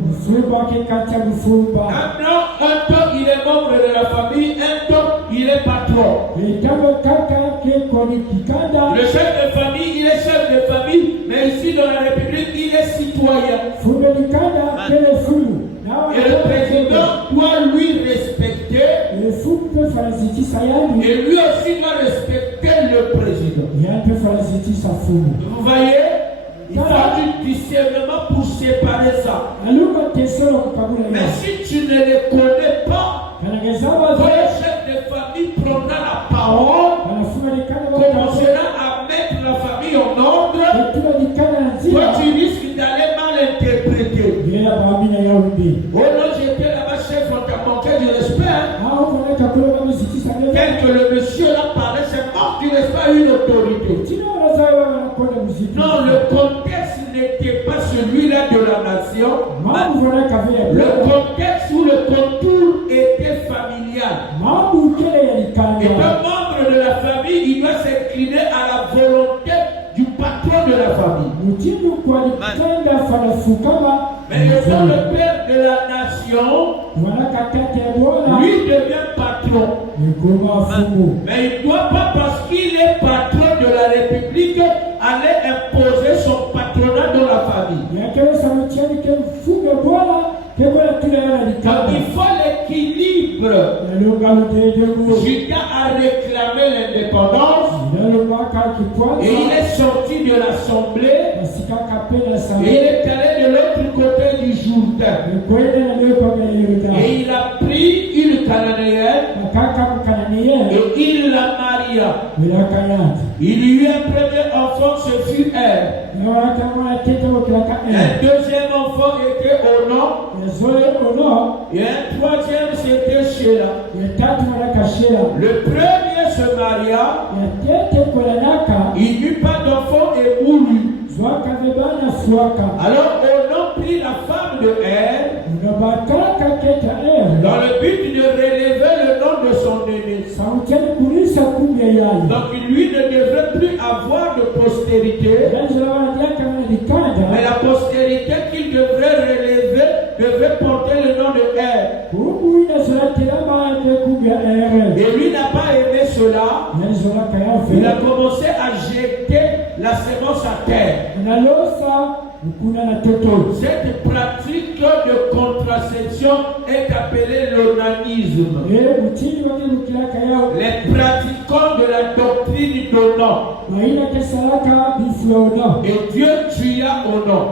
Maintenant, un temps il est membre de la famille, un temps il est patron. Le chef de famille, il est chef de famille, mais ici dans la République, il est citoyen. Et le président doit lui respecter. Et lui aussi doit respecter le président. Vous voyez, il faut du discernement pour séparer ça. Mais si tu ne les connais pas, quand le chef de famille prendra la parole, commencera à mettre la famille en ordre, toi tu risques d'aller mal interpréter. Oh non, j'étais là-bas, chef, on t'a manqué du respect. Tel que le monsieur là parlait, c'est manque du respect à une autorité. Non, le contexte n'était pas celui-là de la nation. Le contexte ou le contour était familial. Et un membre de la famille, il doit s'incliner à la volonté du patron de la famille. Mais le père de la nation, lui devient patron. Mais il ne doit pas, parce qu'il est patron de la République, aller imposer son patronat dans la famille. Donc il faut l'équilibre. Judas a réclamé l'indépendance et il est sorti de l'assemblée et il est allé de l'autre côté du Jourdain. Et il a pris une cananéenne et il la maria. Il eut un premier enfant, ce fut elle. Un deuxième enfant était Onan. Et un troisième c'était Sheila. Le premier se maria. Il n'eut pas d'enfant et mourut. Alors Onan prit la femme de Elle dans le but de relever le nom de son aîné. Donc lui ne devrait plus avoir de postérité, mais la postérité qu'il devrait relever devrait porter le nom de Elle. Et lui n'a pas aimé cela. Il a commencé à jeter la sémence à terre. Cette pratique de contraception est appelée l'onanisme. Les pratiquants de la doctrine d'Onan. Et Dieu tua Onan.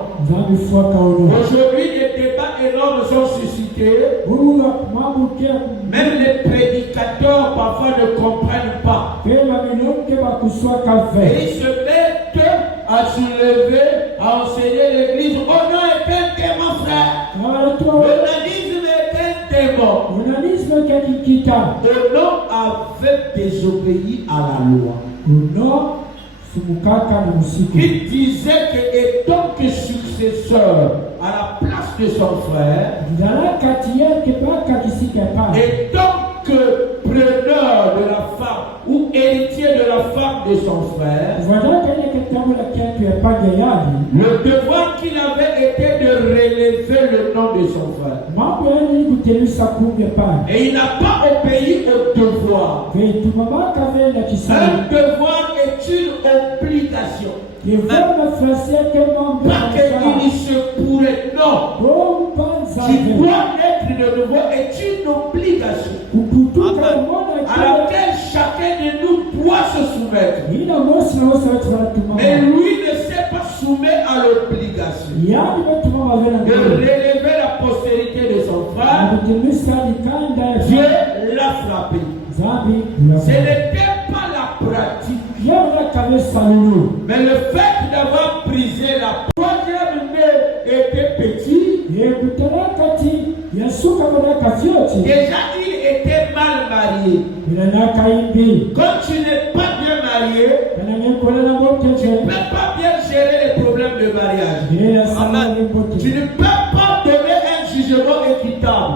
Aujourd'hui, les débats énormes sont suscités. Même les prédicateurs parfois ne comprennent pas. Et ils se mettent à soulever, à enseigner l'église. Onan est un démon, frère. L'onanisme est un démon. Onan avait désobéi à la loi. Il disait que étant que successeur à la de son frère, et tant que preneur de la femme ou héritier de la femme de son frère, le devoir qu'il avait été de relever le nom de son frère. Et il n'a pas obéi au devoir. Un devoir est une obligation. Pas qu'il se pourrait, non. Tu dois être de nouveau est une obligation à laquelle chacun de nous doit se soumettre. Mais lui ne s'est pas soumis à l'obligation de relever la postérité de son frère. Dieu l'a frappé. Ce n'était pas la pratique. Mais le fait d'avoir brisé la troisième mère était petit. Déjà il était mal marié. Quand tu n'es pas bien marié, tu ne peux pas bien gérer les problèmes de mariage. Amen. Tu ne peux pas donner un jugement équitable.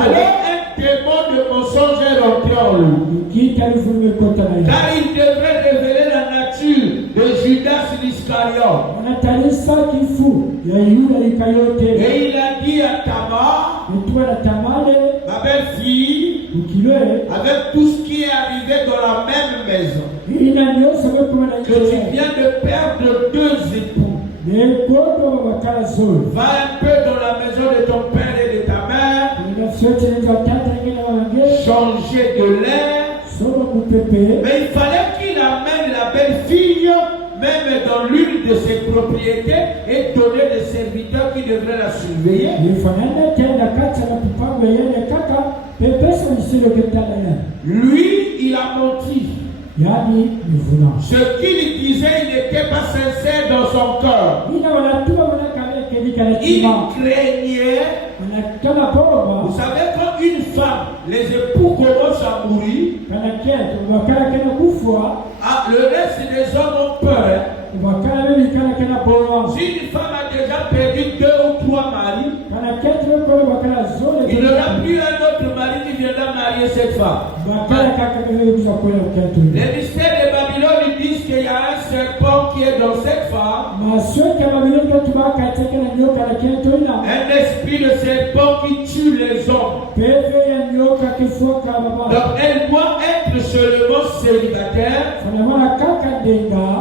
Alors un démon de mensonge est rentré en lui. Car il devrait révéler la nature de Judas l'Iscariote. Et il a dit à Tamar, ma belle-fille, avec tout ce qui est arrivé dans la même maison, que tu viens de perdre 2 époux. Va un peu dans la maison de ton père et de ta mère, changer de l'air. Mais il fallait qu'il amène la belle-fille, même dans l'une de ses propriétés, et donner des serviteurs qui devraient la surveiller. Lui, il a menti. Ce qu'il disait, il n'était pas sincère dans son cœur. Il craignait. Vous savez, quand une femme, les époux commencent à mourir, le reste des hommes ont peur. Si une femme a déjà perdu 2 ou 3 maris, il n'y aura plus un autre mari qui viendra marier cette femme. Les mystères de Babylone disent qu'il y a un serpent qui est dans cette femme. Un esprit de serpent qui tue les hommes. Donc elle doit être seulement célibataire,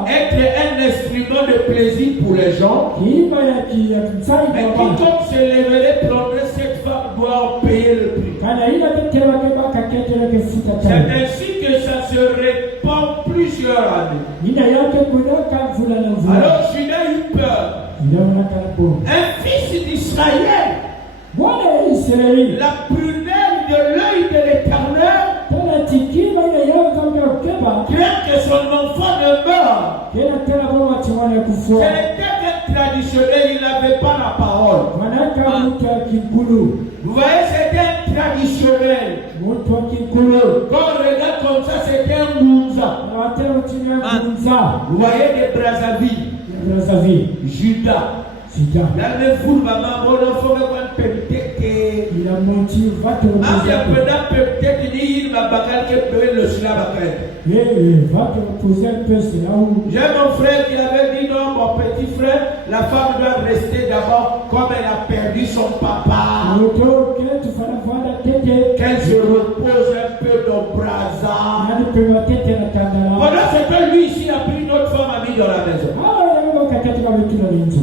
être un instrument de plaisir pour les gens. Mais quiconque se lèverait prendrait cette femme doit en payer le prix. C'est ainsi que ça se répand plusieurs années. Alors Judas a eu peur. Un fils d'Israël, la prunelle de l'œil de l'Éternel, craint que son enfant ne meure. Ce n'était qu'un traditionnel, il n'avait pas la parole. Vous voyez, c'était un traditionnel. Quand on regarde comme ça, c'était un Mounza. Vous voyez, des Brazzaville. Judas. Vous maman, mon enfant va il a menti, va te reposer. Va te reposer un peu, c'est là où. J'ai mon frère qui avait dit non, mon petit frère, la femme doit rester d'abord comme elle a perdu son papa. Qu'elle se repose un peu dans Brazza. Pendant ce que lui ici a pris notre femme a mis dans la maison.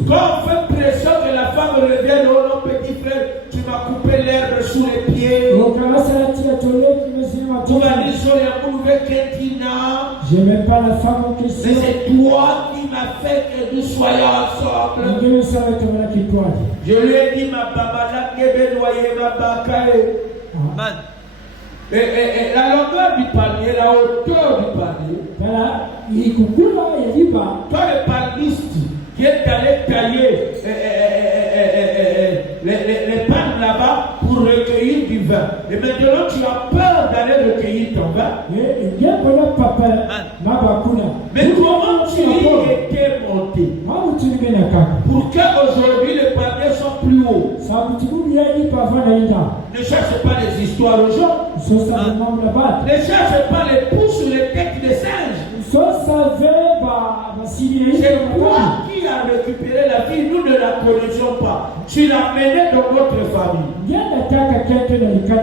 Quand on fait pression que la femme revienne, oh non petit frère, tu m'as coupé l'herbe sous les pieds. Tu m'as dit sur les mauvais Kentina. Je n'aime pas la femme en question. Mais c'est toi qui m'as fait que nous soyons ensemble. Je lui ai dit ma babada kebe noyer ma bakae. Et la longueur du panier, la hauteur du panier. Toi le palmiste qui est allé tailler les pannes là-bas pour recueillir du vin. Et maintenant tu as peur d'aller recueillir ton vin. Mais comment tu y étais monté pour qu'aujourd'hui le Ne cherche pas les histoires aux gens. Ne cherche pas les poux sur les têtes des singes. C'est toi qui as récupéré la fille, nous ne la connaissions pas. Tu l'as menée dans notre famille.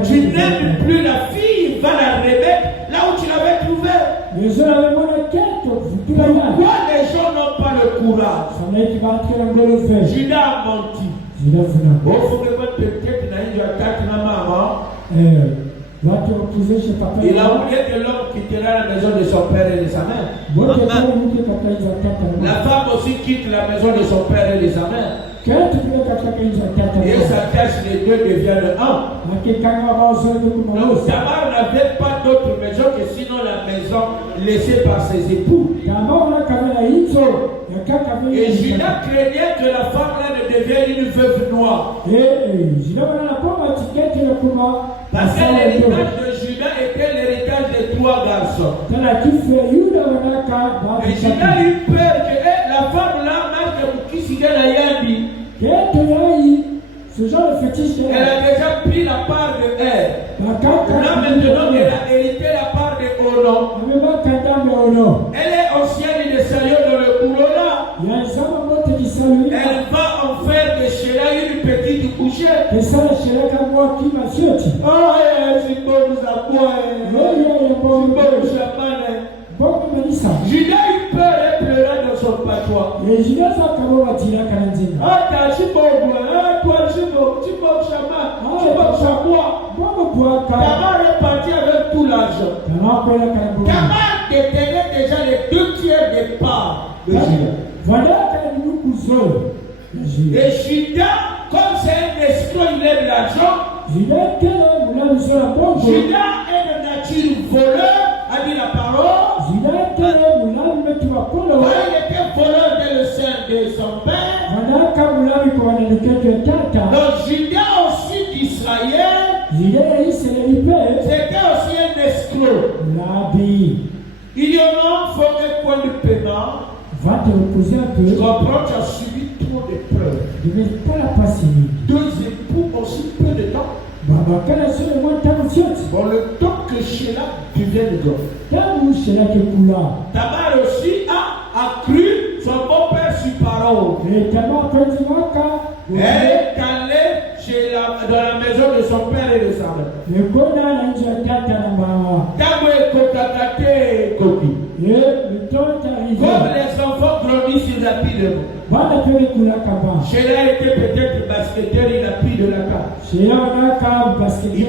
Tu n'aimes plus la fille, va la remettre là où tu l'avais trouvée. Pourquoi les gens n'ont pas le courage? Judas a menti. Peut-être il a oublié que l'homme quittera la maison de son père et de sa mère. La femme aussi quitte la maison de son père et de sa mère. Et s'attache, les deux deviennent un. Donc Tamar n'avait pas d'autre maison que sinon la maison laissée par ses époux. Et Judas craignait que la femme là ne devienne une veuve noire. Parce que l'héritage de Judas était l'héritage des 3 garçons. Et Judas eut peur que la femme là, ce genre de fétiche, elle a déjà pris la part de elle. Là maintenant, elle a hérité la part de Ono. Elle est ancienne de Sayo dans le boulot là. Elle va en faire de Sheila une petite couchette. Oh, c'est bon, nous Judas eut peur et pleura dans son patois. Tamar est parti avec tout l'argent. Tamar détenait déjà les 2 tiers des parts de Judas. Et Judas, comme c'est un escroc, il aime l'argent. Judas est de nature voleur, a dit la parole. Il était voleur dès le sein de son père. Donc Judas aussi d'Israël, c'était aussi un escroc. Il y en a fait un point de paiement. Tu comprends, tu as subi trop d'épreuves. 2 époux aussi peu de temps. Bon, le temps que Sheila devienne gosse. Tamar aussi a cru son beau-père sur parole. Elle est allée dans la maison de son père et de sa mère. Comme les enfants grandissent rapidement. Sheila était peut-être basketteur, il a pris de la carte. Il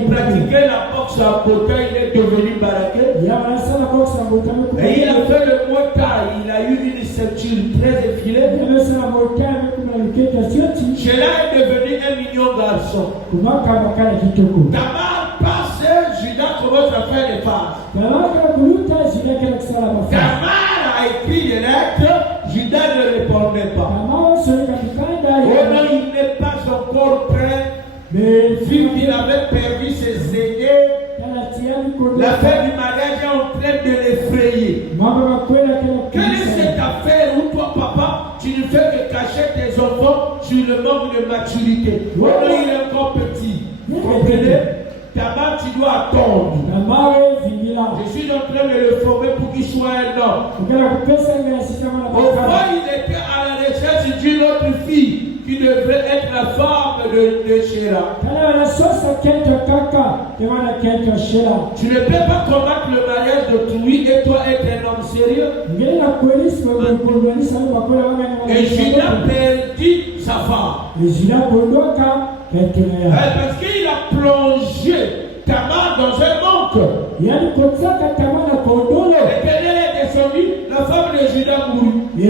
pratiquait la boxe à Bota, il est devenu baraqué. Et il a fait le motard, il a eu une ceinture très effilée. Sheila est devenu un mignon garçon. Tamar passe, Judas commence à faire des passes. Tamar a écrit des lettres, Judas ne répondait pas. Oh non, il n'est pas encore prêt. Mais vu qu'il avait perdu ses aînés, l'affaire du mariage est en train de l'effrayer. Quelle est cette affaire où toi, papa, tu ne fais que cacher tes enfants sur le manque de maturité? Oh non, il est encore petit. Vous comprenez? Tamar, tu dois attendre. Je suis en train de le former pour qu'il soit un homme. Au fond, il était à la recherche d'une autre fille qui devrait être la femme de Sheila. Tu ne peux pas combattre le mariage d'autrui et toi être un homme sérieux. Et Judas perdit sa femme. Parce qu'il a plongé Tamar dans un manque. L'Éternel est descendu, la femme de Judas mourut. Et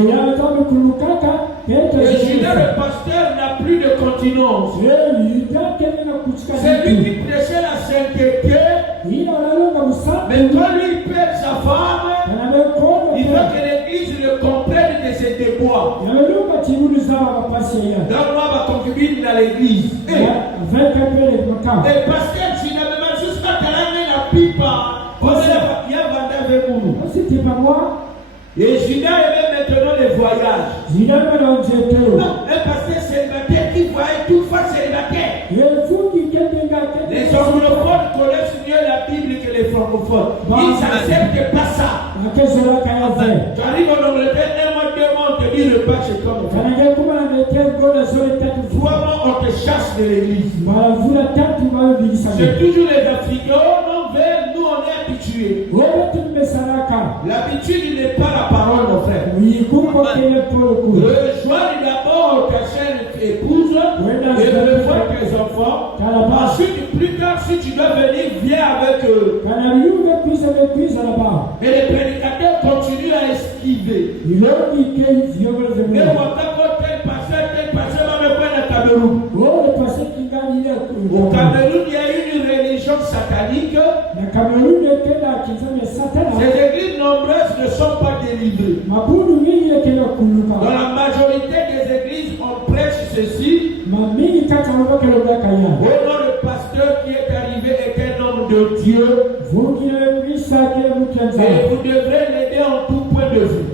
Judas, le pasteur, n'a plus de continence. C'est lui qui prêchait la sainteté. Mais quand lui perd sa femme, il veut que l'église le comprenne de ses déboires. Donne-moi ma concubine dans l'église. Et pasteur, tu n'avais pas jusqu'à t'amener la pipe. C'était pas moi. Et Judas aimait maintenant les voyages. Un pasteur célibataire qui voyait toute fois célibataire. francophones. Ils n'acceptent pas ça. Tu arrives en Angleterre, un mois, 2 mois, on te dit repas chez toi. 3 mois, on te chasse de l'église. C'est toujours les Africains. Oh non, nous on est habitués. L'habitude n'est pas la parole, mon frère. Rejoins d'abord ta chère épouse et revois tes enfants. Ensuite, plus tard, si tu dois venir, viens avec eux. Et les prédicateurs continuent à esquiver. Mais tel pasteur va me prendre à Cameroun. Au Cameroun, il y a une religion satanique. Ces églises nombreuses ne sont pas délivrées. Dans la majorité des églises, on prêche ceci. Au nom du pasteur qui est arrivé est un homme de Dieu. Et vous devrez l'aider en tout point de vue.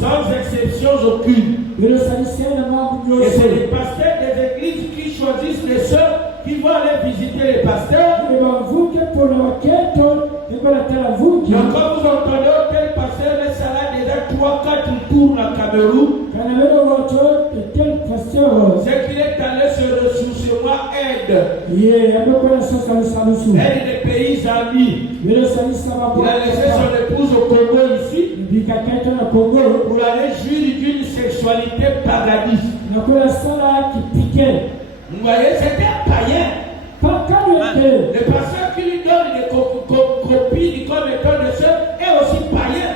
Sans exception aucune. Et c'est les pasteurs des églises qui choisissent les sœurs qui vont aller visiter les pasteurs. Donc quand vous entendez tel pasteur, mais ça a déjà 3-4 tours à Cameroun. C'est qu'il est allé se ressourcer, moi aide. Aide des pays amis. Il a laissé son épouse au Congo ici. Pour aller jouir d'une sexualité paganiste. Vous voyez, c'était un païen. Le pasteur qui lui donne des copies du corps étant de sœur est aussi païen.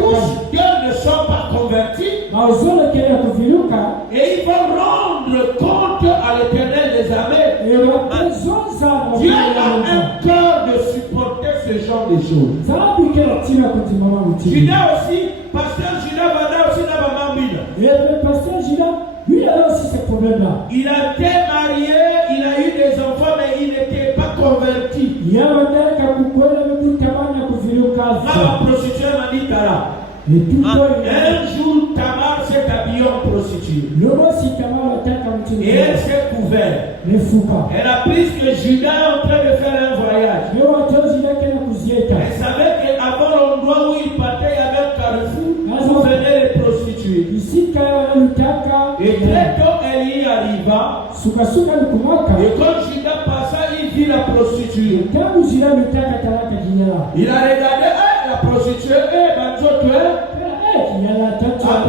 Tous Dieu ne sont pas convertis. Et ils vont rendre compte à l'Éternel des armées. Dieu a un cœur de supporter ce genre de choses. Judas aussi, pasteur Judas Vada aussi n'a pas mamie. Lui, alors aussi ces problèmes-là. Il a été marié, il a eu des enfants, mais il n'était pas converti. La prostituée m'a dit Tara. Un jour, Tamar s'est habillée en prostituée. Et elle s'est couverte. Elle a appris que Judas est en train de faire un voyage. Elle savait qu'avant l'endroit où il partait, il y avait un carrefour où venaient les prostituées. Et très tôt, elle y arriva. Et quand Judas passa, il vit la prostituée. Il a regardé la prostituée, après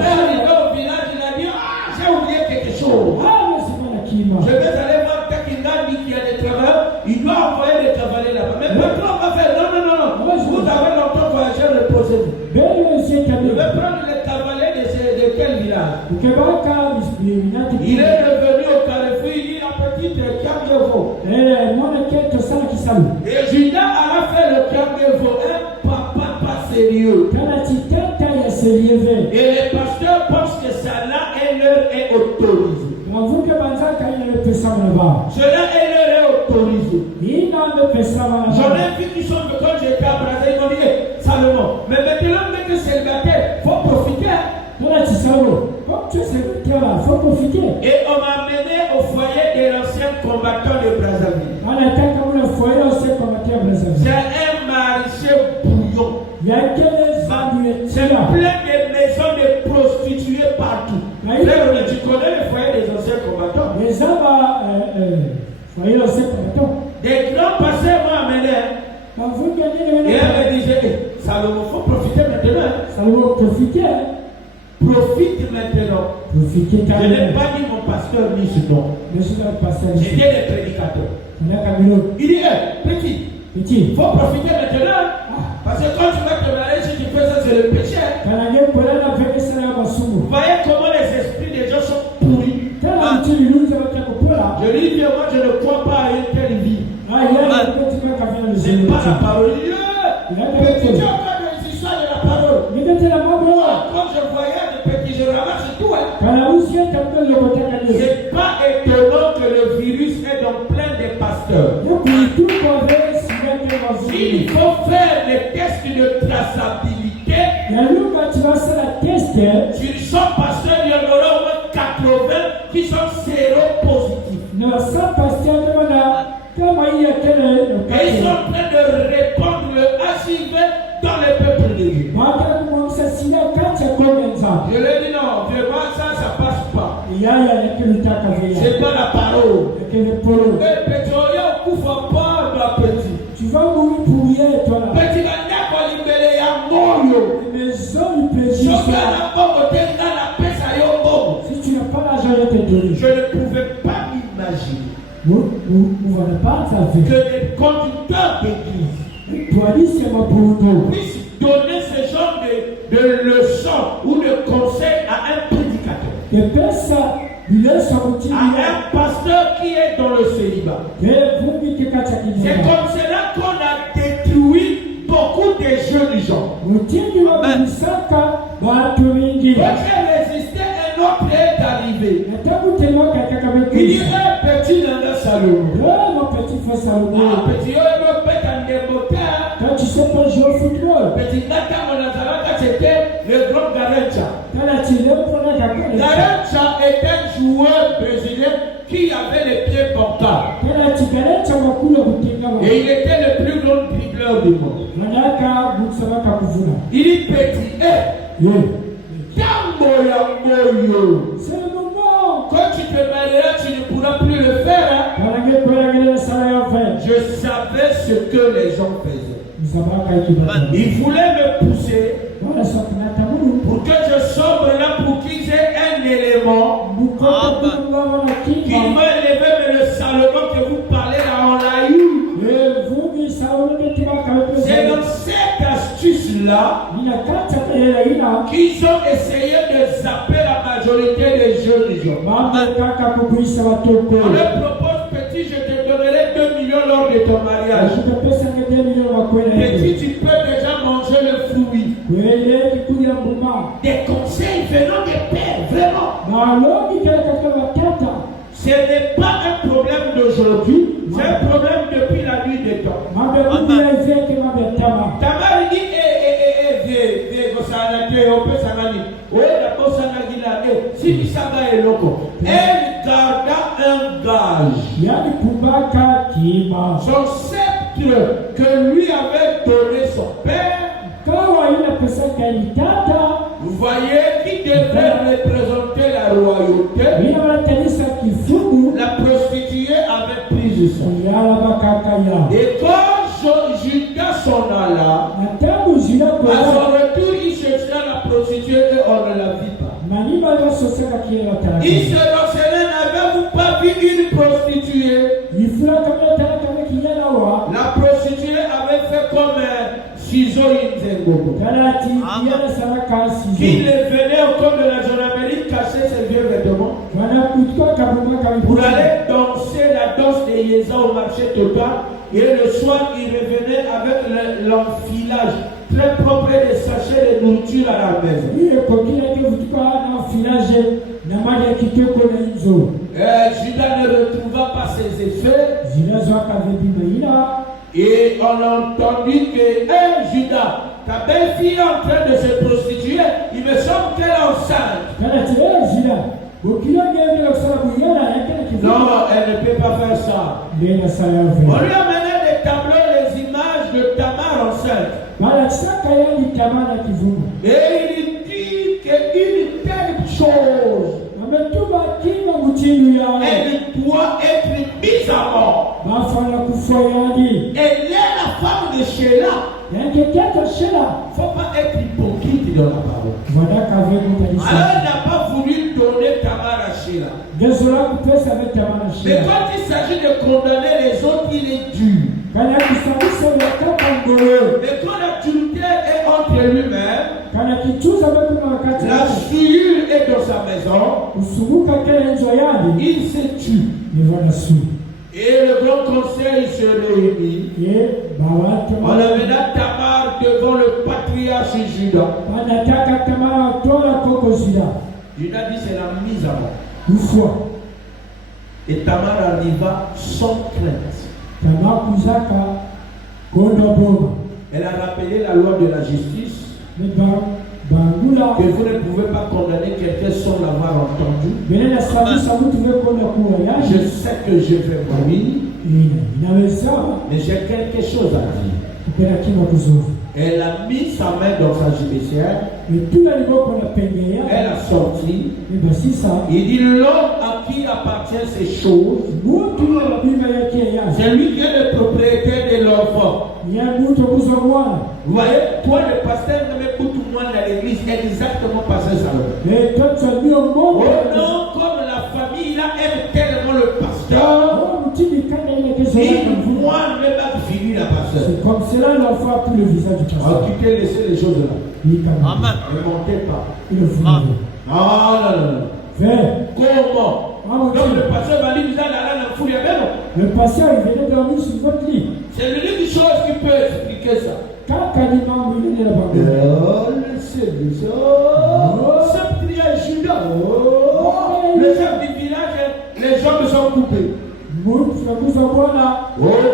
arrivé au village, il a dit j'ai oublié quelque chose. Je vais aller voir Takindani qui a des travailleurs. Il doit envoyer des cavaliers là-bas. Mais patron va faire non. Vous avez longtemps voyagé, reposez-vous. Je vais prendre les cavaliers de quel village? Il est revenu au carrefour, il dit la petite calmez-vous. Et Judas a fait le calmez-vous, un papa pas sérieux. Et les pasteurs pensent que cela leur est autorisé. Cela leur est autorisé. J'en ai vu qui sont de quand j'étais à Brazil, ils m'ont dit Salomon, mais maintenant que tu es célibataire, il faut profiter. Et on m'a amené au foyer des anciens combattants de Brazzaville. C'est un marché bouillon. C'est plein de maisons de prostituées partout. Frère, tu connais le foyer des anciens combattants? Des grands pasteurs m'ont amené. Et elle me disait, Salomon, il faut profiter maintenant. Profite maintenant. Je n'ai pas dit mon pasteur ni ce nom. J'étais des prédicateurs. Il dit, petit, il faut profiter maintenant. Parce que quand tu vas te marier, si tu fais ça, c'est le péché. Vous voyez comment les esprits des gens sont pourris. Je lui dis, moi je ne crois pas à une telle vie. C'est pas la parole. Petit Dieu, pas de l'histoire de la parole. Quand je voyais des petits, je ramasse tout. C'est pas étonnant que le virus est dans plein de pasteurs. Il faut faire les tests de traçabilité. Sur 100 pasteurs, il y en aura au moins 80 qui sont séropositifs. C'est pas la parole. Tu vas mourir pour rien, toi là. Si tu n'as pas l'argent, je te donne. Je ne pouvais pas m'imaginer que que les conducteurs d'église puissent donner ce genre de leçons ou de conseils à un prédicateur, à un pasteur qui est dans le célibat. C'est comme cela qu'on a détruit beaucoup de jeunes gens. Votre résister, un autre est arrivé. Il y a un petit dans le salon. Petit, quand tu sais pas jouer au football, petit Nata Monazaraka, c'était le grand Garencha. Garencha est un joueur brésilien qui avait les pieds portables. Et il était le plus grand dribbleur du monde. Il est petit. C'est le moment. Quand tu te marieras, tu ne pourras plus le faire. Hein? Je savais ce que les gens faisaient. Ils voulaient me pousser pour que je sombre là pour qu'ils aient un élément qui m'a élevé, mais le Salomon que vous parlez là, on l'a eu. C'est dans cette astuce-là qu'ils ont essayé de zapper la majorité des jeunes gens. On leur propose, petit, je te donnerai 2 millions lors de ton mariage. Petit, tu peux déjà manger le fruit. Des conseils venant des pères, vraiment. Ce n'est pas un problème d'aujourd'hui, c'est un problème depuis la nuit des temps. Tamar dit, elle garda un gage. Son sceptre que lui avait donné son père, vous voyez, qui devrait représenter la royauté, la prostituée avait pris son. Et quand Judas s'en alla, à son retour, il chercha la prostituée et on ne la vit pas. Il se renseignait, n'avez-vous pas vu une prostituée? La prostituée avait fait comme un ciseau Inzengobo. Qu'il venait au cours de la gendarmerie cacher ses vieux vêtements pour aller danser la danse des Yéza au marché total. Et le soir, il revenait avec l'enfilage très propre et des sachets de nourriture à la maison. Judas ne retrouva pas ses effets. Et on a entendu que Judas, ta belle-fille est en train de se prostituer, il me semble qu'elle est enceinte. Non, elle ne peut pas faire ça. On lui a mené des tableaux, les images de Tamar enceinte. Et il dit qu'une telle chose, elle doit être mise à mort. Elle est la femme de Sheila. Il ne faut pas être hypocrite dans la parole. Alors elle n'a pas voulu donner Tamar à Sheila. Mais quand il s'agit de condamner les autres, il est dur. Mais quand l'adultère est entre lui-même, la souillure est dans sa maison, il se tue. Et le grand conseil se réunit. On amena Tamar devant le patriarche Judas. Judas dit c'est la mise à mort. Et Tamar arriva sans crainte. Elle a rappelé la loi de la justice. Que vous ne pouvez pas condamner quelqu'un sans l'avoir entendu. Je sais que je vais mourir, mais j'ai quelque chose à dire. Elle a mis sa main dans sa gibecière. Elle a sorti. Il dit l'homme à qui appartiennent ces choses, c'est lui qui est le propriétaire de l'enfant. Vous voyez, toi le pasteur ne m'écoute moi dans l'église exactement pasteur Salomon. Oh non, comme la famille là aime tellement le pasteur. Moi, ne vais pas finir la pasteur. C'est comme cela l'enfant a pris le visage du pasteur. Occupez, laissez les choses là. Amen. Ne montez pas. Amen. Ah non, non, non. Comment? Donc le pasteur va dire, vous allez aller dans le foyer même. Le pasteur, il venait dormir sur votre lit. C'est l'unique chose qui peut expliquer ça. Quand Kalima il est là-bas. Le chef du village, les gens sont coupés. Oh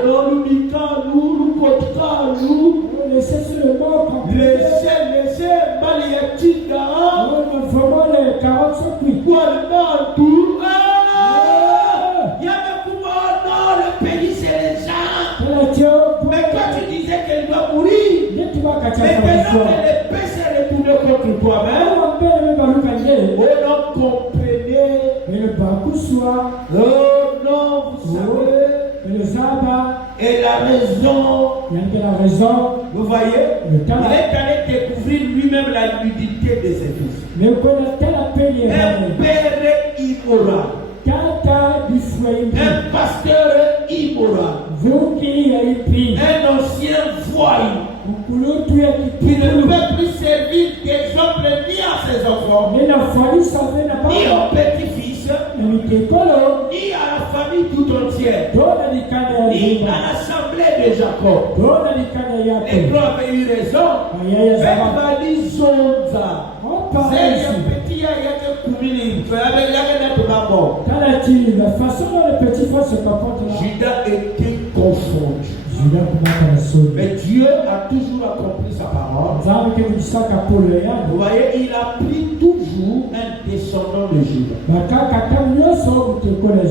non, nous Mika, nous Kotka, nous. Laissez sur le bord. Laissez, Maliatika. Vraiment, les carottes sont cuites. Quoi, le tout. Il y a des pouvoirs, non, le pays c'est les gens. Mais quand tu disais qu'elle doit mourir, mais maintenant que les péchés s'est retourné contre toi-même, oh non, comprenez. Oh non, vous savez. Et la raison, vous voyez, il est allé découvrir lui-même la nudité de ses fils. Un père immoral. Un pasteur immoral. Un ancien voyou qui ne peut plus servir d'exemple ni à ses enfants, ni aux petits-fils, ni à la famille tout entière, ni à l'assemblée de Jacob. Les grands avaient eu raison. Mais va dire Zonza. C'est petit, il y a que Koumini. La façon dont les petits frères se comportent là. Judas était confondu. Mais Dieu a toujours accompli sa parole. Vous voyez, il a pris toujours un descendant de Judas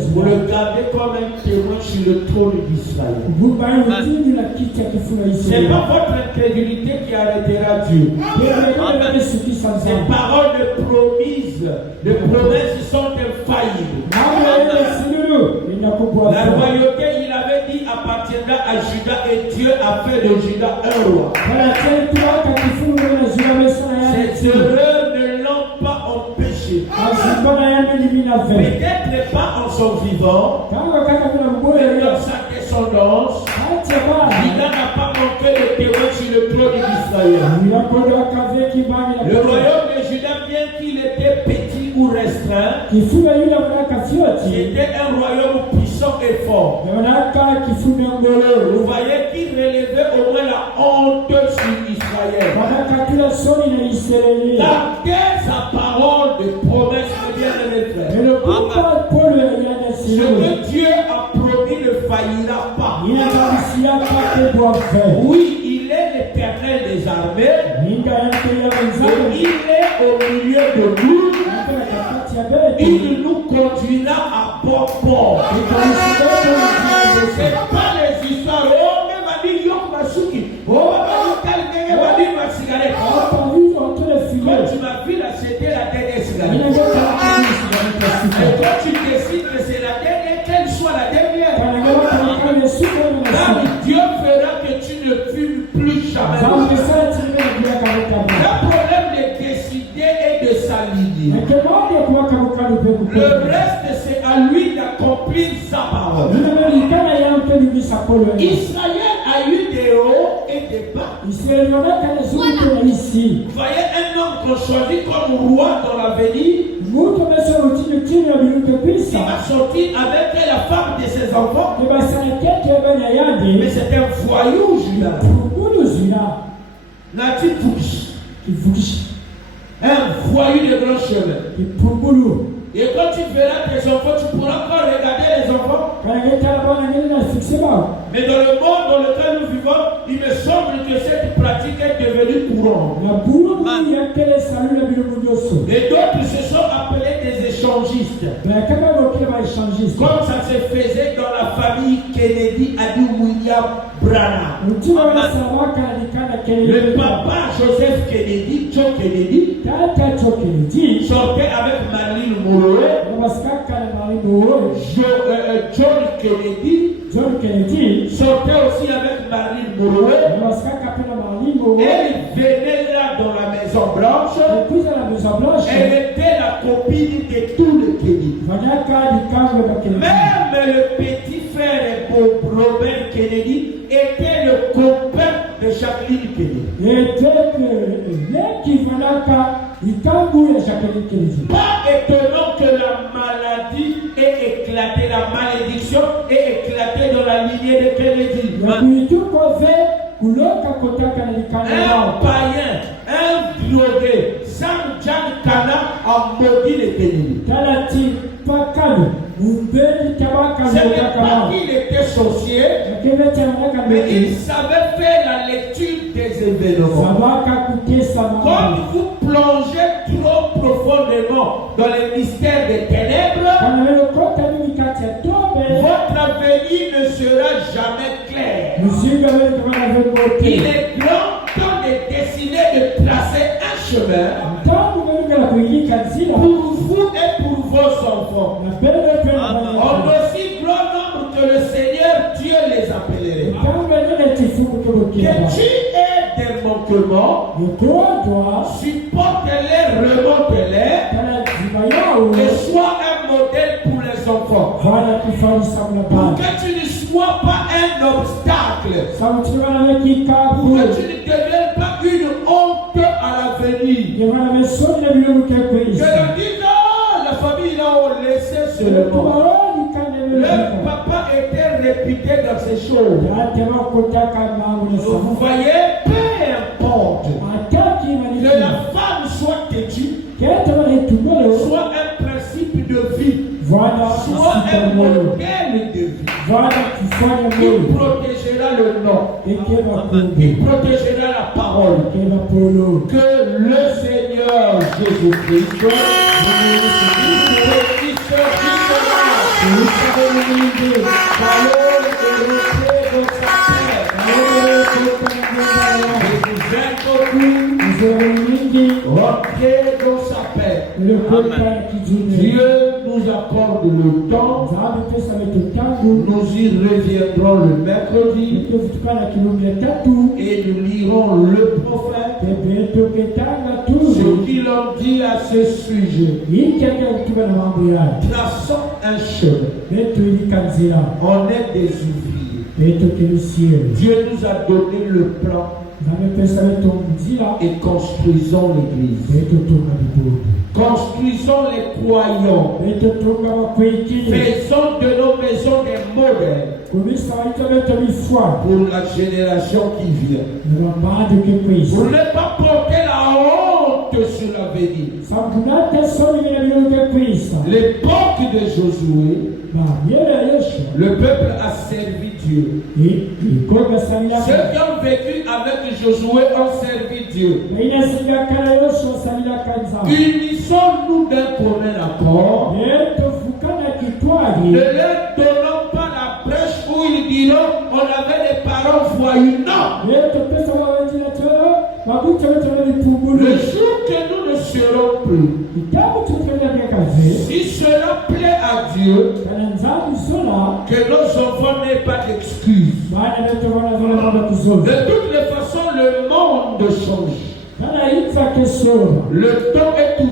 pour le garder comme un témoin sur le trône d'Israël. C'est pas votre incrédulité qui arrêtera Dieu. Ces paroles de promesses sont infaillibles. La royauté, il avait dit, appartiendra à Judas et Dieu a fait de Judas un roi. Ces erreurs ne l'ont pas empêché. Peut-être pas en son vivant, mais dans sa descendance, Judas n'a pas manqué de témoin sur le trône d'Israël. Le royaume de Judas, bien qu'il était petit ou restreint, c'était un royaume puissant et fort. Vous voyez qu'il relevait au moins la honte sur Israël. Gardez sa parole de promesse, bien aimé frère. Ce que Dieu a promis ne faillira pas. Oui, il est l'Éternel des armées. Il est au milieu de nous. Il nous conduira à bon port. Ce n'est pas les histoires. Oh, mais va dire Yok Masuki. Oh, va dire ma cigarette. Quand tu m'as vu là, c'était la dernière cigarette. Et quand tu décides que c'est la dernière, qu'elle soit la dernière. Dieu fera que tu ne fumes plus jamais. Le problème de décider et de s'aligner. Le reste, c'est à lui d'accomplir sa parole. Israël a eu des hauts et des bas. Vous voyez un homme qu'on choisit comme roi dans l'avenir. Il va sortir avec la femme de ses enfants. Mais c'est un voyou, Judas. Nati Fukish. Un voyou de grand chemin. Et quand tu verras tes enfants, tu pourras encore regarder les enfants. Mais dans le monde dans lequel nous vivons, il me semble que cette pratique est devenue courante. Et d'autres se sont appelés des échanges. échangiste. Comme ça se faisait dans la famille Kennedy, a dit William Branham. Le papa Joseph Kennedy, John Kennedy, sortait avec Marilyn Monroe. John Kennedy sortait aussi avec Marilyn Monroe. Elle venait là dans la Maison Blanche. Elle était la copine de tous les Kennedy. Même le petit frère Robert Kennedy était le copain de Jacqueline Kennedy. Pas étonnant que la maladie ait éclaté, la malédiction ait éclaté dans la lignée de Kennedy. Un païen, un drogué, Sam Jan Kana a maudit les Kennedy. C'est pas qu'il était sorcier, mais il savait faire la lecture des événements. Comme vous plongez trop profondément dans les mystères des ténèbres, votre avenir ne sera jamais clair. Il est grand temps de décider de tracer un chemin pour vous et pour vos enfants. En aussi grand nombre que le Seigneur Dieu les appellerait. Que tu aies des manquements, supporte-les, remonte-les, et sois un modèle pour les enfants. Pour que tu ne sois pas un obstacle. Pour que tu ne deviennes pas une honte à l'avenir. Que l'on dise, la famille là on laissait seulement. Le papa était réputé dans ces choses. Vous voyez, peu importe que la femme soit têtue, soit un principe de vie, soit un modèle de vie. Il protégera le nom, il protégera la parole. Que le Seigneur Jésus-Christ Dieu nous accorde le temps. Nous y reviendrons le mercredi et nous lirons le prophète, ce qu'il en dit à ce sujet. Traçons un chemin. On est des ouvriers. Dieu nous a donné le plan et construisons l'église. Construisons les croyants. Faisons de nos maisons des modèles pour la génération qui vient. Pour ne pas porter la honte sur l'avenir. L'époque de Josué, le peuple a servi Dieu. Ceux qui ont vécu avec Josué ont servi Dieu. Unissons-nous d'un commun accord. Ne leur donnons pas la brèche où ils diront on avait des parents voyous. Non. Le jour que nous ne serons plus, si cela plaît à Dieu, que nos enfants n'aient pas d'excuses. De toutes les façons, le monde change. Le temps est tout.